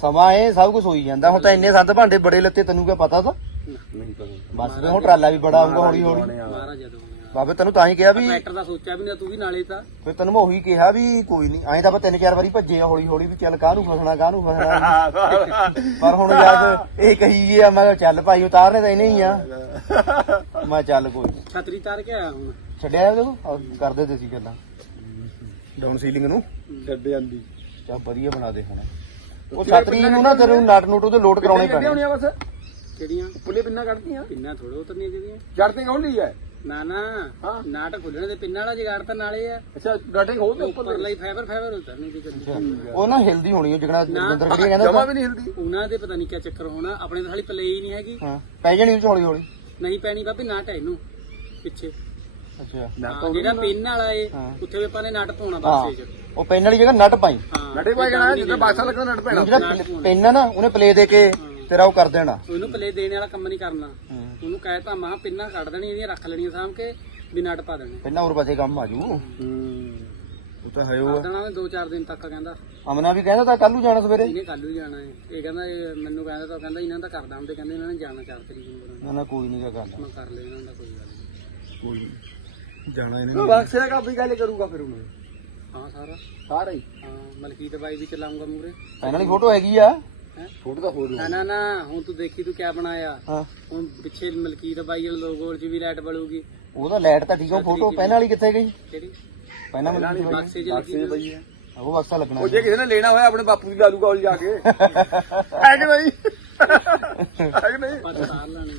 ਸਮਾਂ ਇਹ ਸਭ ਕੁਝ ਹੋਈ ਜਾਂਦਾ। ਹੁਣ ਤਾਂ ਇੰਨੇ ਸੰਦ ਭਾਂਡੇ ਬੜੇ ਲੱਤੇ ਤੈਨੂੰ ਕਿਆ ਪਤਾ ਤਾਂ? ਨਹੀਂ ਪਤਾ ਬਸ ਹੁਣ ਟਰਾਲਾ ਵੀ ਬੜਾ ਆਊਗਾ ਹੌਲੀ ਹੌਲੀ ਜਦੋਂ। ਬਾਬੇ ਤੈਨੂੰ ਤਾਂ ਹੀ ਕਿਹਾ ਵੀ ਟਰੈਕਟਰ ਦਾ ਸੋਚਿਆ ਵੀ ਨਾ ਤੂੰ ਵੀ ਨਾਲੇ ਤਾਂ। ਫਿਰ ਤੈਨੂੰ ਮੈਂ ਉਹੀ ਕਿਹਾ ਵੀ ਕੋਈ ਨਹੀਂ ਐਂ ਤਾਂ ਆਪਾਂ ਤਿੰਨ ਚਾਰ ਵਾਰੀ ਭੱਜੇ ਆ ਹੌਲੀ ਹੌਲੀ ਵੀ ਚੱਲ ਕਾਹਨੂੰ ਫਸਣਾ ਕਾਹਨੂੰ ਫਸਣਾ। *laughs* ਪਰ ਹੁਣ ਯਾਰ ਇਹ ਕਹੀ ਜੀ ਆ ਮੈਂ ਕਿਹਾ ਚੱਲ ਭਾਈ ਉਤਾਰਨੇ ਤਾਂ ਇਹਨੇ ਹੀ ਆ। ਮੈਂ ਚੱਲ ਕੋਈ ਨੀ। ਛਤਰੀ ਤਾਰ ਕੇ ਆਇਆ ਹੁਣ। ਛੱਡਿਆ ਨੂੰ ਆਹ ਕਰਦੇ ਤੇ ਸੀ ਗੱਲਾਂ। ਡਾਊਨ ਸੀਲਿੰਗ ਨੂੰ? ਛੱਡ ਜਾਂਦੀ ਚੱਲ ਵਧੀਆ ਬਣਾ ਦੇ ਹੁਣ। ਉਹ ਛਤਰੀ ਨੂੰ ਨਾ ਤੇਰੇ ਨਟ ਨੂਟ ਉਹਦੇ ਲੋਡ ਕਰਾਉਣੇ ਪੈਣੇ। ਹੋਣੀਆਂ ਬਸ? ਕਿਹੜੀਆਂ? ਉੱਪਰਲੇ ਪਿੰਨਾ ਕੱਢਦੀਆਂ ਪਿੰਨਾਂ ਥੋੜੇ ਉਤਰਨੀਆਂ ਜਿਹੜੀਆਂ। ਜੜ ਤੇ ਕੌਣ ਲਈ ਹੈ? ਨਾ ਨਾ। ਹਾਂ। ਨਾਟਕ ਖੁੱਲਣੇ ਦੇ ਪਿੰਨਾਂ ਵਾਲਾ ਜਗਾੜ ਤਾਂ ਨਾਲੇ ਆ। ਅੱਛਾ ਡਾਟੇ ਹੋ ਤੇ ਉੱਪਰ ਲਈ ਫਾਈਬਰ ਫਾਈਬਰ ਉਤਰਨੀ ਦੀ ਗੱਡੀ। ਉਹ ਨਾ ਹਿਲਦੀ ਹੋਣੀ ਜਿਹੜਾ ਨਾ। ਜਿੰਦਰ ਕਹਿੰਦਾ ਜਮਾ ਵੀ ਨਹੀਂ ਹਿਲਦੀ। ਉਹਨਾਂ ਦੇ ਪਤਾ ਨਹੀਂ ਕੀ ਚੱਕਰ ਹੋਣਾ। ਆਪਣੇ ਤਾਂ ਹਾਲੀ ਪਲੇ ਹੀ ਨਹੀਂ ਹੈਗੀ। ਹਾਂ। ਪੈ ਜਾਣੀ ਹੌਲੀ ਹੌਲੀ ਨਹੀਂ ਪੈਣੀ ਬਾਬੇ ਨਾਟ ਹੈ ਇਹਨੂੰ। ਪਿੱਛੇ। ਅੱਛਾ। ਹਾਂ, ਜਿਹੜਾ ਪਿੰਨ ਵਾਲਾ ਏ ਹਾਂ। ਉੱਥੇ ਵੀ ਆਪਾਂ ਨੇ ਨਟ ਪਾਉਣਾ ਹਾਂ। ਬਸ 'ਚ। ਉਹ ਪੈਨ ਵਾਲੀ ਜਗ੍ਹਾ ਨਟ ਪਾਈ। ਹਾਂ ਨੜੇ ਪਾ ਜਾਣਾ ਜਿੱਦਾਂ ਬਾਕਸਾ ਲੱਗਣਾ ਨਟ ਪੈਣਾ। ਜਿਹੜਾ ਪੈਨ ਆ ਨਾ ਉਹਨੇ ਪਲੇ ਦੇ ਕੇ ਤੇ ਤੇਰਾ ਉਹ ਕਰ ਦੇਣਾ। ਉਹਨੂੰ ਪਲੇ ਦੇਣ ਵਾਲਾ ਕੰਮ ਨਹੀਂ ਕਰਨਾ। ਉਹਨੂੰ ਕਹਿਤਾ ਮਾਂ ਪਿੰਨਾ ਕੱਢ ਦੇਣੀ ਇਹਦੀਆਂ ਰੱਖ ਲੈਣੀਆਂ ਸਾਂਭ ਕੇ ਵੀ ਨਟ ਪਾ ਦੇਣੇ। ਪਹਿਲਾਂ ਹੋਰ ਪਾਸੇ ਕੰਮ ਆ ਜੂ। ਉਹ ਤਾਂ ਹੈ ਕਰ ਉਹ ਦੇਣਾ ਉਹਨੇ 2-4 ਦਿਨ ਤੱਕ ਕਹਿੰਦਾ। ਅਮਨਾ ਵੀ ਕਹਿੰਦਾ ਤਾਂ ਕੱਲ ਨੂੰ ਜਾਣਾ ਸਵੇਰੇ। ਇਹਨੇ ਕੱਲ ਨੂੰ ਜਾਣਾ ਹੈ ਇਹ ਕਹਿੰਦਾ ਇਹ ਮੈਨੂੰ ਕਹਿੰਦਾ ਤਾਂ ਕਹਿੰਦਾ ਇਹਨਾਂ ਦਾ ਕਰਦਾ ਹੁੰਦੇ ਕਹਿੰਦੇ ਇਹਨਾਂ ਨੇ ਜਾਣਾ 4 ਤਰੀਕ ਨੂੰ। ਨਾ ਨਾ ਕੋਈ ਨਹੀਂ ਗੱਲ ਮੈਂ ਕਰ ਇਹਨਾਂ ਦਾ ਕੋਈ ਗੱਲ ਨਹੀਂ ਕੋਈ ਜਾਣਾ ਇਹਨੇ ਬਖਸ਼ਿਆ ਕਾ ਵੀ ਗੱਲ ਕਰੂਗਾ ਫਿਰ ਉਹਨੂੰ ਹਾਂ ਸਾਰਾ। ਸਾਰਾ ਹੀ। ਹਾਂ ਮਲਕੀਤ ਬਾਈ ਵੀ ਚਲਾਉਂਗਾ ਮੂਰੇ ਇਹਨਾਂ ਦੀ ਫੋਟੋ ਹੈਗੀ ਆ। ਫੋਟੋ ਤਾਂ ਹੋਰ ਨਾ ਨਾ ਨਾ ਹੁਣ ਤੂੰ ਦੇਖੀ ਤੂੰ ਕਿਆ ਬਣਾਇਆ? ਹਾਂ। ਹੁਣ ਪਿੱਛੇ ਮਲਕੀਤ ਬਾਈ ਵਾਲੇ ਲੋਗੋ 'ਚ ਵੀ ਲਾਈਟ ਬਲੂਗੀ। ਉਹਦਾ ਲਾਈਟ ਤਾਂ ਠੀਕ ਆ ਉਹ ਫੋਟੋ ਪਹਿਲਾਂ ਵਾਲੀ ਕਿੱਥੇ ਗਈ? ਕਿਹੜੀ? ਪਹਿਲਾਂ ਵਾਲੀ। ਬਕਸੇ 'ਚ ਲੱਗੀ ਬਈ ਹੈ? ਉਹ ਬਕਸਾ ਲੱਗਣਾ ਉਹ ਜੇ ਕਿਸੇ ਨੇ ਲੈਣਾ ਹੋਇਆ ਆਪਣੇ ਬਾਪੂ ਦੀ ਲਾਲੂ ਕੋਲ ਜਾ ਕੇ। *laughs* ਹੈ ਕਿ ਨਹੀਂ? ਹੈ ਕਿ ਨਹੀਂ ਪੱਤ ਲਾਣੀ।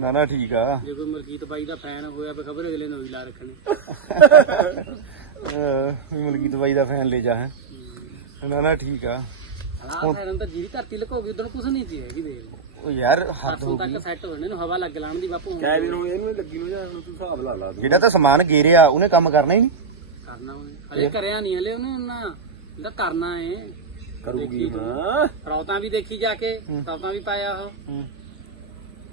ਨਾ ਨਾ ਠੀਕ ਆ। ਜੇ ਕੋਈ ਮਲਕੀਤ ਬਾਈ ਦਾ ਫੈਨ ਹੋਇਆ ਤਾਂ ਖਬਰ ਅਗਲੇ ਨੂੰ ਵੀ ਲਾ ਰੱਖਣੀ। ਅਹ ਵੀ ਮਲਕੀਤ ਬਾਈ ਦਾ ਫੈਨ ਲੈ ਜਾ ਹੈ। ਨਾ ਨਾ ਠੀਕ ਆ। ਆਹ ਫੈਨ ਤਾਂ ਜਿਹੜੀ ਧਰਤੀ ਲਕੋ ਗਈ ਉਦੋਂ ਕੁਝ ਨਹੀਂ ਸੀ ਹੈਗੀ ਦੇਖ ਲਓ। ਉਹ ਯਾਰ ਹੱਦ ਪਰਸੋਂ ਤੱਕ ਸੈੱਟ ਹੋਣੇ ਨੂੰ ਹਵਾ ਲੱਗ ਲਾਣ ਦੀ ਬਾਪੂ ਹੁਣ ਹੋ ਗਏ ਇਹਨੂੰ ਲੱਗੀ ਨੂੰ ਜਾਂ ਹੁਣ ਤੂੰ ਹਿਸਾਬ ਲਾ ਲਾ। ਤੂੰ ਜਿਹੜਾ ਤਾਂ ਸਮਾਨ ਗੇਰਿਆ ਉਹਨੇ ਕੰਮ ਕਰਨਾ ਹੀ ਨਹੀਂ। ਕਰਨਾ ਉਹਨੇ। ਹਲੇ ਕਰਿਆ ਨਹੀਂ ਹਲੇ ਉਹਨੇ ਉਹਨਾਂ ਇਹਦਾ ਕਰਨਾ ਏ। ਕਰੂਗੀ ਹਾਂ। ਰੌਤਾਂ ਵੀ ਦੇਖੀ ਜਾ ਕੇ ਰੌਤਾਂ ਵੀ ਪਾਇਆ ਉਹ।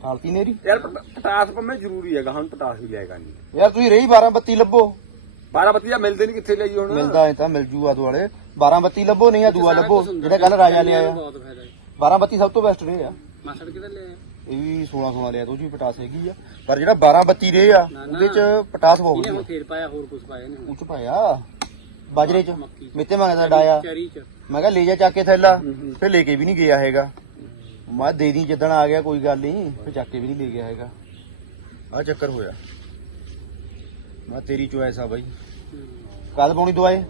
ਹਾਲਤੀ ਨੇਰੀ ਯਾਰ ਪਟ- ਪਟਾਸ ਪੰਮੇ ਜ਼ਰੂਰੀ ਹੈਗਾ ਹੁਣ ਪਟਾਸ ਵੀ ਲਿਆਏਗਾ ਨਹੀਂ ਯਾਰ ਤੁਸੀਂ ਰਹੀ 12 ਬੱਤੀ ਲੱਭੋ। 12 ਬੱਤੀ ਜਾਂ ਮਿਲਦੇ ਨਹੀਂ ਕਿੱਥੇ ਲਈ ਹੁਣ। ਮਿਲਦਾ ਐ ਤਾਂ ਮਿਲ ਜੂ ਆ ਦੁਆਲੇ। 12 ਬੱਤੀ ਲੱਭੋ ਨਹੀਂ ਆ ਦੂਆ ਲੱਭੋ। ਜਿਹੜਾ ਕੱਲ ਰਾਜਾ ਲਿਆ ਆ ਬਹੁਤ ਫਾਇਦਾ ਹੈ। 12 ਬੱਤੀ ਸਭ ਤੋਂ ਬੈਸਟ ਰੇ ਆ। ਮਾਸੜ ਕਿਤੇ ਲਿਆ ਇਹ ਵੀ 16 16 ਲਿਆ ਤੋ ਜੀ ਪਟਾਸ ਹੈਗੀ ਆ। ਪਰ ਜਿਹੜਾ 12 ਬੱਤੀ ਰੇ ਆ ਨਾ, ਨਾ। ਉਹਦੇ ਚ ਪਟਾਸ ਬਹੁਤ ਇਹਨੇ ਵਧੀਆ। ਹੁਣ ਫੇਰ ਪਾਇਆ ਹੋਰ ਕੁਝ ਪਾਇਆ ਨਹੀਂ ਉੱਚ ਪਾਇਆ। ਬਾਜਰੇ ਚ। ਮੱਕੀ ਚ। ਮਿੱਤੇ ਮੰਗਦਾ ਡਾਇਆ। ਚਰੀ ਚ। ਮੈਂ ਕਿਹਾ ਲੈ ਜਾ ਚੱਕ ਕੇ ਥੈਲਾ। ਫਿਰ ਲੈ ਕੇ ਵੀ ਨਹੀਂ ਗਿਆ ਹੈਗਾ। ਮੈਂ ਦੇ ਦੀ ਜਿੱਦਣ ਆ ਗਿਆ ਕੋਈ ਗੱਲ ਨਹੀਂ ਫਿਰ ਚੱਕ ਕੇ ਵੀ ਨਹੀਂ ਲੈ ਗਿਆ ਹੈਗਾ। ਆ ਚੱਕਰ ਹੋਇਆ। ਮੈਂ ਤੇਰੀ ਚੋਇਸ ਆ ਬਾਈ। ਕਦ ਪਾਉਣੀ ਦਵਾਈ?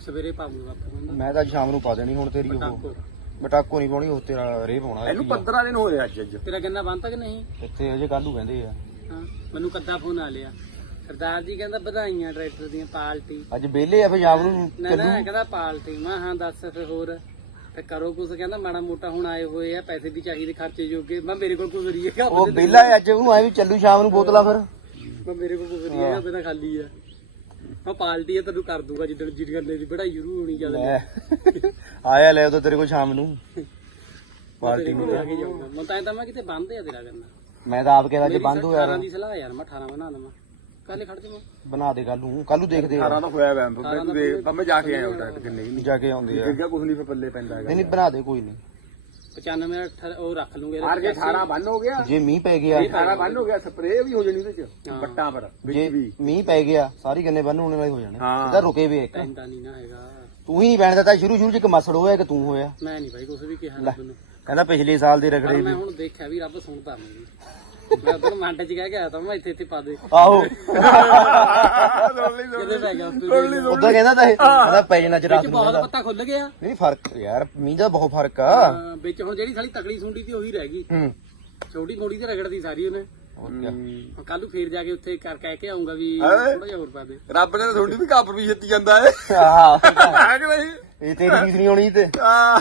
ਸਵੇਰੇ ਪਾਉਂਗਾ ਮੈਂ ਤਾਂ ਅੱਜ ਸ਼ਾਮ ਨੂੰ ਪਾ ਦੇਣੀ ਹੁਣ ਤੇਰੀ ਉਹ। ਟਾਕੋ ਮਟਾਕੋ ਨਹੀਂ ਪਾਉਣੀ ਉਹ ਤੇਰਾ ਰੇ ਪਾਉਣਾ ਇਹਨੂੰ 15 ਦਿਨ ਹੋ ਰਹੇ ਅੱਜ ਅੱਜ। ਤੇਰਾ ਗੰਨਾ ਬੰਦ ਕਿ ਨਹੀਂ? ਇੱਥੇ ਅਜੇ ਕੱਲੂ ਕਹਿੰਦੇ ਆ। ਹਾਂ ਮੈਨੂੰ ਕੱਦਾ ਫੋਨ ਆ ਲਿਆ। ਸਰਦਾਰ ਜੀ ਕਹਿੰਦਾ ਵਧਾਈਆਂ ਟਰੈਕਟਰ ਦੀਆਂ ਪਾਲਟੀ। ਅੱਜ ਵਿਹਲੇ ਆ ਫਿਰ ਸ਼ਾਮ ਨੂੰ ਨਾ ਨਾ ਕਹਿੰਦਾ ਪਾਲਟੀ। ਮੈਂ ਹਾਂ ਦੱਸ ਫਿਰ ਹੋਰ। ਤੇ ਕਰੋ ਕੁਝ ਕਹਿੰਦਾ ਮਾੜਾ ਮੋਟਾ ਹੁਣ ਆਏ ਹੋਏ ਆ ਪੈਸੇ ਵੀ ਚਾਹੀਦੇ ਖਰਚੇ ਜੋਗੇ। ਮੈਂ ਮੇਰੇ ਕੋਲ ਕੁਝ ਨਹੀਂ ਹੈਗਾ ਉਹ ਵਿਹਲਾ ਹੈ ਅੱਜ ਉਹਨੂੰ ਐ ਵੀ ਚੱਲੂ ਸ਼ਾਮ ਨੂੰ ਬੋਤਲਾਂ ਫਿਰ। ਮੈਂ ਮੇਰੇ ਕੋਲ ਕੁਝ ਨਹੀਂ ਹੈਗਾ ਤਾਂ ਖਾਲੀ ਆ। ਮੈਂ ਪਾਲਟੀ ਆ ਤੈਨੂੰ ਕਰ ਦੂੰਗਾ ਜਿੱਦਣ ਜਿਹੜੀ ਗੰਨੇ ਦੀ ਬੜਾਈ ਸ਼ੁਰੂ ਹੋਣੀ ਜਦ ਆਇਆ ਲੈ ਉਦੋਂ ਤੇਰੇ ਕੋਲ ਸ਼ਾਮ ਨੂੰ। ਪਾਰਟੀ ਨੂੰ। ਲੈ ਕੇ ਜਾਊਂਗਾ। ਮੈਂ ਤਾਂ ਮੈਂ ਕਿਤੇ ਬੰਦ ਆ ਤੇਰਾ ਗੰਨਾ ਮੈਂ ਤਾਂ ਆਪ ਕਹਿੰਦਾ ਜੇ ਬੰਦ ਹੋਇਆ 18 ਦੀ ਸਲਾਹ ਯਾਰ ਮੈਂ 18 ਬਣਾ ਦਵਾਂ। ਕੱਲੇ ਖੜ ਜਾਵਾਂ। ਬਣਾ ਦੇ ਕੱਲੂ ਕੱਲੂ ਦੇਖਦੇ ਆ। 18 ਦਾ ਹੋਇਆ ਵੈਂ ਪੰਮੇ ਤੂੰ ਦੇ ਪੰਮੇ ਜਾ ਕੇ ਆਇਆ ਹੁੰਦਾ ਕਿੰਨੇ ਹੀ ਜਾ ਕੇ ਆਉਂਦੇ ਆ। ਨਹੀਂ ਕੁਝ ਨਹੀਂ ਫਿਰ ਪੱਲੇ ਪੈਂਦਾ ਹੈਗਾ। ਨਹੀਂ ਨਹੀਂ ਬਣਾ ਦੇ ਕੋਈ ਨਹੀਂ। 95 ਅਠ- ਉਹ ਰੱਖ ਲੂੰਗੇ। ਹਾਰ ਕੇ 18 ਬੰਨ ਹੋ ਗਿਆ। ਜੇ ਮੀਂਹ ਪੈ ਗਿਆ 18 ਬੰਨ ਹੋ ਗਿਆ ਸਪਰੇਅ ਵੀ ਹੋ ਜਣੀ ਉਹਦੇ ਚ ਬੱਟਾਂ ਪਰ ਜੇ ਵਿੱਚ ਵੀ। ਮੀਂਹ ਪੈ ਗਿਆ ਸਾਰੀ ਗੰਨੇ ਬੰਨ ਹੋਣੇ ਵਾਲੇ ਹੋ ਜਾਣੇ। ਇਹਦਾ ਰੁਕੇ ਵੇ ਇੱਕ। ਪੈਂਦਾ ਨਹੀਂ ਨਾ ਹੈਗਾ। ਤੂੰ ਹੀ ਬੈਣ ਦਿੱਤਾ ਸ਼ੁਰੂ ਸ਼ੁਰੂ ਚ ਇੱਕ ਮਸੜ ਹੋਇਆ ਕਿ ਤੂੰ ਹੋਇਆ। ਮੈਂ ਨਹੀਂ ਭਾਈ ਕੁਝ ਵੀ ਕਿਹਾ ਲੈ। ਤੈਨੂੰ। ਕਹਿੰਦਾ ਪਿਛਲੇ ਸਾਲ ਦੇ ਰਗੜੇ ਮੈਂ ਹੁਣ ਦੇਖਿਆ ਵੀ ਰੱਬ ਸੁਣਦਾ ਮੈਨੂੰ ਮੈਂ ਉਧਰ ਮੰਡ ਚ ਕਹਿ ਕੇ ਆਇਆ ਤਾਂ ਮੈਂ ਇੱਥੇ ਇੱਥੇ ਪਾ ਦੇ। ਆਹੋ। ਕਿਤੇ ਪੈ ਗਿਆ ਉੱਤੇ ਉਦੋਂ ਕਹਿੰਦਾ ਤਾਂ ਇਹ ਕਹਿੰਦਾ ਪੈ ਜਾਣਾ ਚ ਰਾਤ ਵਿੱਚ ਨੂੰ ਬਹੁਤ ਕਹਿੰਦਾ ਪੱਤਾ ਖੁੱਲ ਗਿਆ। ਨਹੀਂ ਫ਼ਰਕ ਯਾਰ ਮੀਂਹ ਦਾ ਬਹੁਤ ਫ਼ਰਕ ਆ। ਹਾਂ, ਵਿੱਚ ਹੁਣ ਜਿਹੜੀ ਸਾਲੀ ਤਕੜੀ ਸੁੰਡੀ ਸੀ ਉਹੀ ਰਹਿ ਗਈ। ਹੂੰ। ਛੋਟੀ ਮੋੜੀ ਤੇ ਰਗੜਦੀ ਸਾਰੀ ਉਹਨੇ। ਹੋਰ ਕਿਆ। ਹੁਣ ਕੱਲ ਨੂੰ ਫੇਰ ਜਾ ਕੇ ਉੱਥੇ ਕਰ ਕਹਿ ਕੇ ਆਉਂਗਾ ਵੀ ਹੈਂ? ਥੋੜਾ ਜਿਹਾ ਹੋਰ ਪਾ ਦੇ। ਰੱਬ ਨੇ ਤਾਂ ਤੁਹਾਡੀ ਵੀ ਕਾਬਰ ਵੀ ਜਿੱਤੀ ਜਾਂਦਾ ਏ। ਆਹ। ਹੈ ਕਿ ਨਹੀਂ? ਇਹ ਤੇਰੀ ਫੀਸ ਨਹੀਂ ਹੋਣੀ ਤੇ। ਆ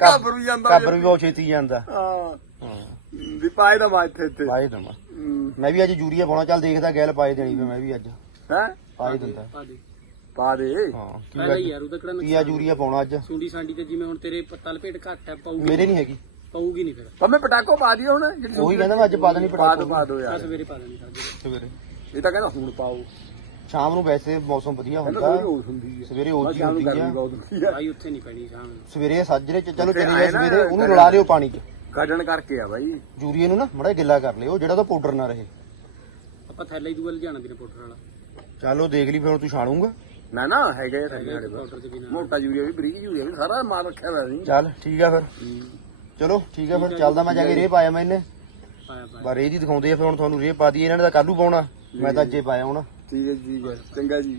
ਕਾਬਰ ਵੀ ਜਾਂਦਾ ਕਾਬਰ ਵੀ ਬਹੁਤ ਛੇਤੀ ਜਾਂਦਾ। ਹਾਂ। ਹਾਂ। ਵੀ ਪਾਏ ਦਾ ਮਾ ਇੱਥੇ ਇੱਥੇ। ਪਾਏ ਦਮਾ ਮੈਂ ਵੀ ਅੱਜ ਯੂਰੀਆ ਪਾਉਣਾ ਚੱਲ ਦੇਖਦਾ ਗੈਲ ਪਾਏ ਦੇਣੀ ਫਿਰ ਮੈਂ ਵੀ ਅੱਜ। ਹੈ? ਪਾਏ ਦਿੰਦਾ। ਪਾ ਦੇ। ਪਾ ਦੇ। ਹਾਂ ਕੀ ਪਹਿਲਾਂ ਯਾਰ ਉਹਦਾ ਕਿਹੜਾ ਕੀਆ ਯੂਰੀਆ ਪਾਉਣਾ ਅੱਜ? ਸੁੰਡੀ ਸਾਂਡੀ ਤੇ ਜਿਵੇਂ ਹੁਣ ਤੇਰੇ ਪੱਤਾ ਲਪੇਟ ਘੱਟ ਹੈ ਪਾਊਗੀ ਮੇਰੇ ਨਹੀਂ। ਹੈਗੀ। ਪਾਊਗੀ ਨਹੀਂ ਫਿਰ। ਪੰਮੇ ਪਟਾਕੋ ਪਾ ਦਿਓ ਹੁਣ ਜਿਹੜੀ ਉਹੀ ਕਹਿੰਦਾ ਮੈਂ ਅੱਜ ਪਾ ਦੇਣੀ ਪਾ ਦੋ ਪਟਾਕਾ ਪਾ ਦੋ ਆ ਯਾਰ ਸਵੇਰੇ ਪਾ ਦੇਣੀ ਸਾਜੇ ਸਵੇਰੇ। ਇਹ ਤਾਂ ਕਹਿੰਦਾ ਹੁਣ ਪਾਓ। ਸ਼ਾਮ ਨੂੰ ਵੈਸੇ ਮੌਸਮ ਵਧੀਆ ਹੁੰਦਾ। ਸਵੇਰੇ ਉਹ ਜੀ ਹੁੰਦੀ ਗਰਮੀ ਆ ਆ। ਭਾਈ ਉੱਥੇ ਨਹੀਂ ਪੈਣੀ ਸ਼ਾਮ ਨੂੰ। ਸਵੇਰੇ ਸਾਜਰੇ ਚ ਚਲੋ ਚਲੀ ਜਾ ਸਵੇਰੇ ਉਹਨੂੰ। ਰਲਾ ਲਿਓ ਪਾਣੀ ਚ। ਕੱਢਣ ਕਰਕੇ ਆ ਬਾਈ। ਯੂਰੀਏ ਨੂੰ ਨਾ ਮੜਾ ਗਿੱਲਾ ਕਰ ਲਿਓ ਜਿਹੜਾ ਤਾਂ ਪਾਊਡਰ ਨਾ ਰਹੇ। ਆਪਾਂ ਥੈਲਾ ਹੀ ਦੂਆ ਲਿਜਾਣਾ ਵੀਰੇ ਪਾਊਡਰ ਵਾਲਾ। ਚਲੋ ਦੇਖ ਲਈ ਫਿਰ ਤੂੰ ਛਾਣੂਗਾ। ਨਾ ਨਾ ਹੈਗਾ ਇਹ ਸਾਡੇ ਸਾਡੇ ਕੋਲ। ਪਾਊਡਰ ਚ ਵੀ ਨਾ ਮੋਟਾ ਯੂਰੀਆ ਵੀ ਬਰੀਕ ਯੂਰੀਆ ਵੀ ਸਾਰਾ ਮਾਲ ਰੱਖਿਆ ਹੋਇਆ ਸੀ। ਚੱਲ ਠੀਕ ਆ ਫਿਰ। ਚਲੋ ਠੀਕ ਆ ਫਿਰ ਚੱਲਦਾ ਮੈਂ ਜਾ ਕੇ ਰੇ ਪਾਇਆ ਮੈਂ ਇਹਨੇ। ਪਾਇਆ ਪਾਇਆ। ਬਾ ਰੇ ਦੀ ਦਿਖਾਉਂਦੇ ਆ ਫਿਰ ਹੁਣ ਤੁਹਾਨੂੰ ਰੇ ਪਾ ਦਈਏ ਇਹਨਾਂ ਨੇ ਤਾਂ ਕੱਲੂ ਪਾਉਣਾ। ਮੈਂ ਤਾਂ ਅੱਜੇ ਪਾਇਆ ਹੁਣ। ਠੀਕ ਹੈ ਠੀਕ ਹੈ। ਚੰਗਾ ਜੀ।